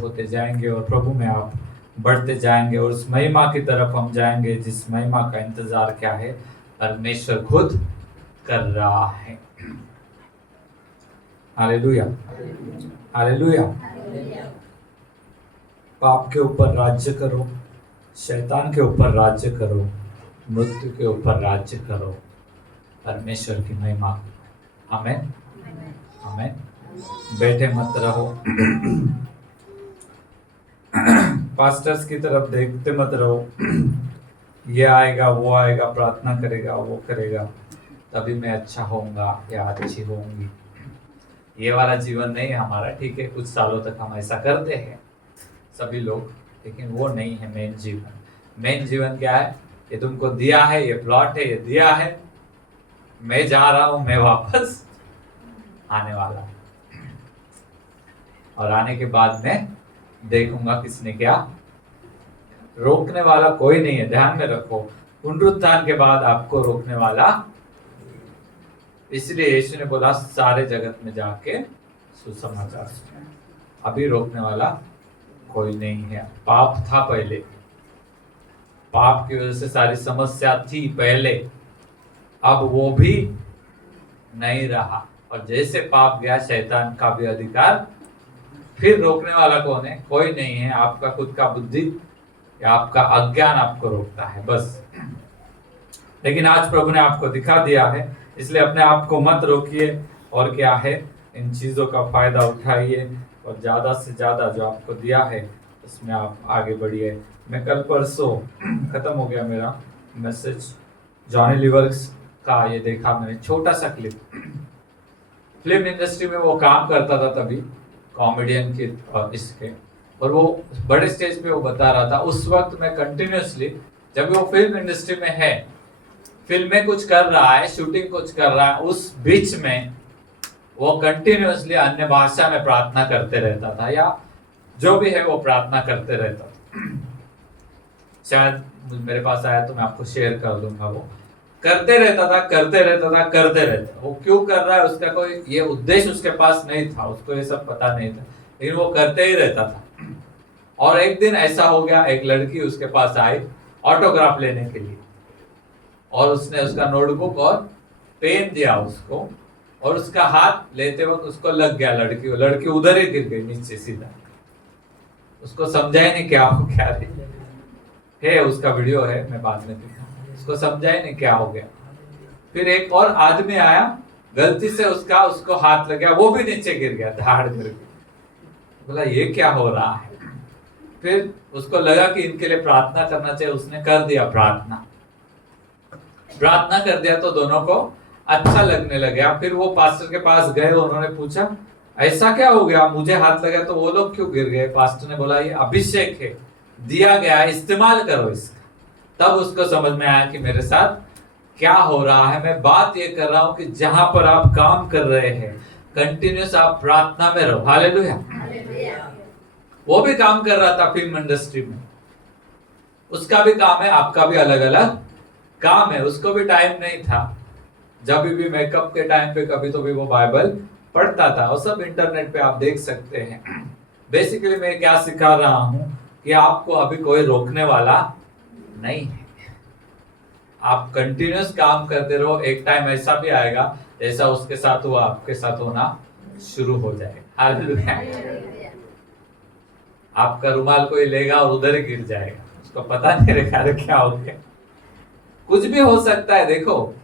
होते जाएंगे और प्रभु में आप बढ़ते जाएंगे, और उस महिमा की तरफ हम जाएंगे जिस महिमा का इंतजार क्या है, परमेश्वर खुद कर रहा है। Hallelujah, hallelujah. पाप के ऊपर राज्य करो, शैतान के ऊपर राज्य करो, मृत्यु के ऊपर राज्य करो, परमेश्वर की महिमा। आमेन आमेन। बैठे मत रहो, पास्टर्स की तरफ देखते मत रहो। ये आएगा वो आएगा, प्रार्थना करेगा वो करेगा, तभी मैं अच्छा होऊंगा या अच्छी होऊंगी। ये वाला जीवन नहीं है हमारा। ठीक है, कुछ सालों तक हम ऐसा करते हैं सभी लोग, लेकिन वो नहीं है मेन जीवन। मेन जीवन क्या है? ये तुमको दिया है, ये प्लॉट है, ये दिया है, मैं जा रहा हूं, मैं वापस आने वाला हूं। और आने के बाद में देखूंगा किसने क्या। रोकने वाला कोई नहीं है, ध्यान में रखो। पुनरुत्थान के बाद आपको रोकने वाला, इसलिए यीशु ने बोला सारे जगत में जाके सुसमाचार सुनाओ। अभी रोकने वाला कोई नहीं है। पाप था पहले, पाप की वजह से सारी समस्या थी पहले, अब वो भी नहीं रहा। और जैसे पाप गया, शैतान का भी अधिकार। फिर रोकने वाला कौन है? कोई नहीं है। आपका खुद का बुद्धि या आपका अज्ञान आपको रोकता है बस। लेकिन आज प्रभु ने आपको दिखा दिया है, इसलिए अपने आप को मत रोकिए। और क्या है, इन चीजों का फायदा उठाइए और ज्यादा से ज्यादा जो आपको दिया है उसमें आप आगे बढ़िए। मैं कल परसों खत्म हो गया मेरा मैसेज, जॉनी लीवर्स का ये देखा मैंने, छोटा सा क्लिप। फिल्म इंडस्ट्री में वो काम करता था तभी, कॉमेडियन के और इसके, और वो बड़े स्टेज पे वो बता रहा था। उस वक्त मैं कंटिन्यूसली, जब वो फिल्म इंडस्ट्री में है, फिल्में कुछ कर रहा है, शूटिंग कुछ कर रहा है, उस बीच में वो कंटिन्यूसली अन्य भाषा में प्रार्थना करते रहता था, या जो भी है वो प्रार्थना करते रहता था। शायद मेरे पास आया तो मैं आपको शेयर कर दूंगा। वो करते रहता था, करते रहता था, करते रहता। वो क्यों कर रहा है उसका कोई ये उद्देश्य उसके पास नहीं था, उसको ये सब पता नहीं था, लेकिन वो करते ही रहता था। और एक दिन ऐसा हो गया, एक लड़की उसके पास आई ऑटोग्राफ लेने के लिए, और उसने उसका नोटबुक और पेन दिया उसको, और उसका हाथ लेते वक्त उसको लग गया लड़की उधर ही गिर गई नीचे सीधा। उसको समझा ही नहीं क्या हो क्या है, उसका वीडियो है, मैं बाद में दिखा। उसको समझा ही नहीं क्या हो गया। फिर एक और आदमी आया, गलती से उसको हाथ लग गया, वो भी नीचे गिर गया, धाड़ गिर गया। बोला ये क्या हो रहा है? फिर उसको लगा कि इनके लिए प्रार्थना करना चाहिए, उसने कर दिया प्रार्थना कर दिया, तो दोनों को अच्छा लगने लगा। फिर वो पास्टर के पास गए, उन्होंने पूछा ऐसा क्या हो गया, मुझे हाथ लगा तो वो लोग क्यों गिर गए? पास्टर ने बोला ये अभिषेक है, दिया गया है, इस्तेमाल करो इसका। तब उसको समझ में आया कि मेरे साथ क्या हो रहा है। मैं बात ये कर रहा हूं कि जहां पर आप काम कर रहे हैं, कंटिन्यूस आप प्रार्थना में रहो। हालेलुया। वो भी काम कर रहा था फिल्म इंडस्ट्री में, उसका भी काम है, आपका भी अलग अलग काम है। उसको भी टाइम नहीं था, जब भी मेकअप के टाइम पे कभी तो भी वो बाइबल पढ़ता था, और सब इंटरनेट पे आप देख सकते हैं। बेसिकली मैं क्या सिखा रहा हूं कि आपको अभी कोई रोकने वाला नहीं है। आप कंटिन्यूस काम करते रहो, एक टाइम ऐसा भी आएगा जैसा उसके साथ हुआ, आपके साथ होना शुरू हो जाएगा। हालेलुया। आपका रुमाल कोई लेगा और उधर ही गिर जाएगा, उसको पता नहीं रहेगा क्या हो गया। कुछ भी हो सकता है। देखो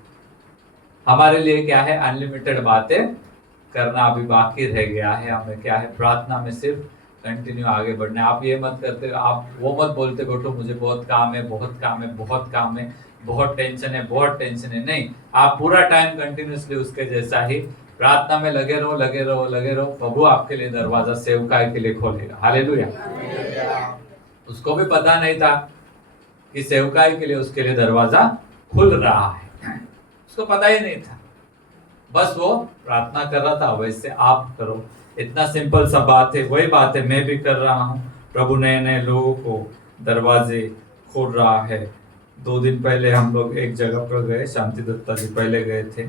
हमारे लिए क्या है, अनलिमिटेड बातें करना अभी बाकी रह गया है। हमें क्या है, प्रार्थना में सिर्फ कंटिन्यू आगे बढ़ना है। आप ये मत करते, आप वो मत बोलते बैठो मुझे बहुत काम है, बहुत काम है, बहुत काम है, बहुत टेंशन है, बहुत टेंशन है। नहीं, आप पूरा टाइम कंटिन्यूसली उसके जैसा ही प्रार्थना में लगे रहो, लगे रहो, लगे रहो। प्रभु आपके लिए दरवाजा सेवकाई के लिए खोलेगा। हालेलुया। उसको भी पता नहीं था कि सेवकाई के लिए उसके लिए दरवाजा खुल रहा है, उसको पता ही नहीं था। बस वो प्रार्थना कर रहा था, वैसे आप करो। इतना सिंपल सा बात है, वही बात है मैं भी कर रहा हूँ। प्रभु नए नए लोगों को दरवाजे खोल रहा है। 2 दिन पहले हम लोग एक जगह पर गए, शांति दत्ता जी पहले गए थे।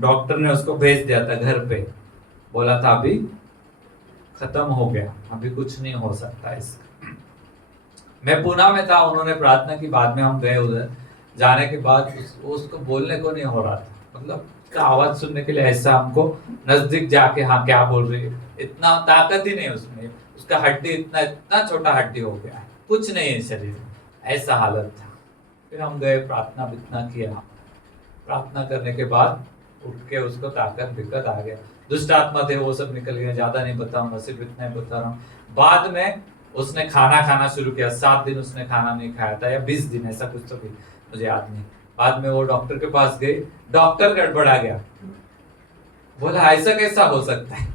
डॉक्टर ने उसको भेज दिया था घर पे, बोला था अभी खत्म हो गया, अभी कुछ नहीं हो सकता इसका। मैं पुणे में था, उन्होंने प्रार्थना की, बाद में हम गए उधर। जाने के बाद उसको बोलने को नहीं हो रहा था, मतलब का आवाज सुनने के लिए ऐसा हमको नजदीक जाके हाँ क्या बोल रही है, इतना ताकत ही नहीं उसमें। उसका हड्डी इतना छोटा हड्डी हो गया है, कुछ नहीं है शरीर में, ऐसा हालत था। फिर हम गए, प्रार्थना बितना किया। प्रार्थना करने के बाद उठ के उसको ताकत दिक्कत आ गया, दुष्ट आत्मा थे वो सब निकल गए। ज्यादा नहीं बताऊंगा, सिर्फ इतना ही बता रहा हूँ। बाद में उसने खाना खाना शुरू किया। 7 दिन उसने खाना नहीं खाया था, या 20 दिन, ऐसा कुछ तो भी मुझे याद नहीं। बाद में वो डॉक्टर के पास गई, डॉक्टर गड़बड़ा गया, बोला ऐसा कैसा हो सकता है,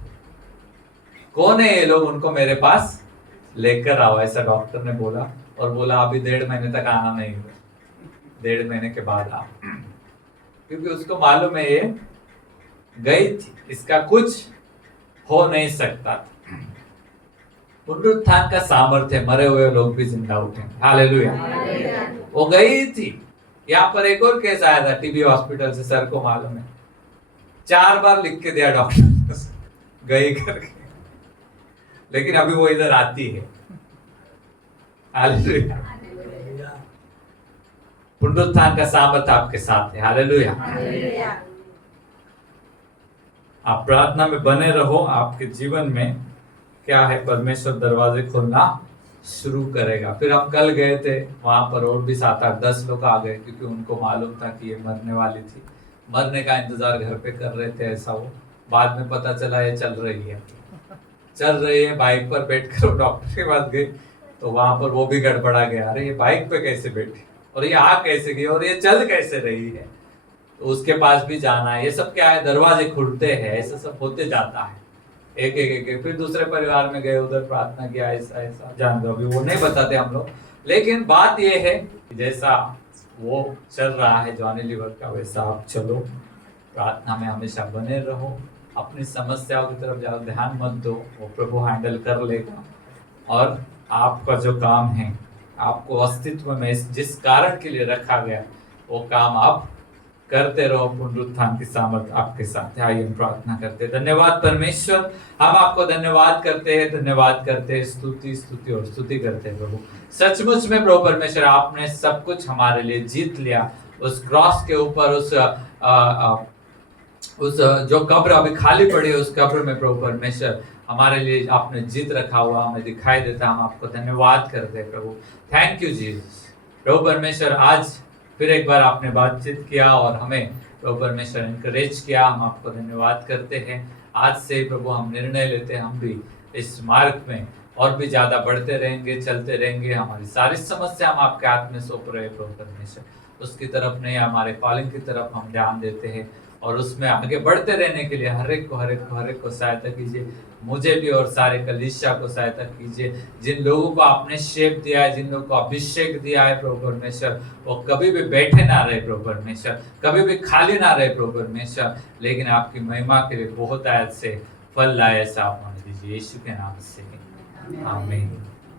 कौन है ये लोग, उनको मेरे पास लेकर आओ, ऐसा डॉक्टर ने बोला। और बोला अभी 1.5 महीने तक आना नहीं हुआ, 1.5 महीने के बाद आओ, क्योंकि उसको मालूम है ये गई थी, इसका कुछ हो नहीं सकता था। पुनरुत्थान का सामर्थ्य, मरे हुए लोग भी जिंदा उठेंगे, हालेलुया। वो गई थी। यहाँ पर एक और केस आया था टीबी हॉस्पिटल से, सर को मालूम है, 4 बार लिख के दिया डॉक्टर गई करके, लेकिन अभी वो इधर आती है, हालेलुया। पुनरुत्थान का सामर्थ्य आपके साथ है, हालेलुया। आप प्रार्थना में बने रहो, आपके जीवन में क्या है, परमेश्वर दरवाजे खोलना शुरू करेगा। फिर हम कल गए थे वहां पर, और भी 7-8 10 लोग आ गए, क्योंकि उनको मालूम था कि ये मरने वाली थी, मरने का इंतजार घर पे कर रहे थे। ऐसा वो बाद में पता चला ये चल रही है बाइक पर बैठकर। डॉक्टर के पास गए तो वहां पर वो भी गड़बड़ा गया, अरे ये बाइक पे कैसे बैठी, और ये आ कैसे गई, और ये चल कैसे रही है। तो उसके पास भी जाना है। ये सब क्या है, दरवाजे खुलते हैं, ऐसा सब होते जाता है, एक। फिर दूसरे परिवार में गए, उधर प्रार्थना किया, ऐसा जान दो, अभी वो नहीं बताते हम लोग। लेकिन बात ये है, जैसा वो चल रहा है जॉनी लीवर का, वैसा आप चलो, प्रार्थना में हमेशा बने रहो, अपनी समस्याओं की तरफ ज्यादा ध्यान मत दो, वो प्रभु हैंडल कर लेगा। और आपका जो काम है, आपको अस्तित्व में जिस कारण के लिए रखा गया, वो काम आप करते रहो। पुनरुत्थान की सामर्थ आपके साथ है। आइए हम प्रार्थना करते हैं। धन्यवाद परमेश्वर, हम आपको धन्यवाद करते हैं, स्तुति और स्तुति करते हैं प्रभु। सचमुच में प्रभु परमेश्वर, आपने सब कुछ हमारे लिए जीत लिया। उस क्रॉस के ऊपर, उस जो कब्र अभी खाली पड़ी है, उस कब्र में प्रभु परमेश्वर हमारे लिए आपने जीत रखा हुआ हमें दिखाई देता। हम आपको धन्यवाद करते हैं प्रभु। Thank you Jesus. प्रभु परमेश्वर, आज फिर एक बार आपने बातचीत किया और हमें प्रभु परमेश्वर इनकरेज किया, हम आपको धन्यवाद करते हैं। आज से प्रभु हम निर्णय लेते हैं, हम भी इस मार्ग में और भी ज्यादा बढ़ते रहेंगे, चलते रहेंगे। हमारी सारी समस्या हम आपके हाथ में सौंप रहे प्रभु परमेश्वर, उसकी तरफ नहीं, हमारे कॉलिंग की तरफ हम ध्यान देते हैं, और उसमें आगे बढ़ते रहने के लिए हर एक को सहायता कीजिए। मुझे भी और सारे कलीसिया को सहायता कीजिए। जिन लोगों को आपने शेप दिया है, जिन लोगों को अभिषेक दिया है प्रभु परमेश्वर, वो कभी भी बैठे ना रहे प्रभु परमेश्वर, कभी भी खाली ना रहे प्रभु परमेश्वर, लेकिन आपकी महिमा के लिए बहुत आयत से फल लाए, ऐसा आप मान दीजिए, यीशु के नाम से आमीन।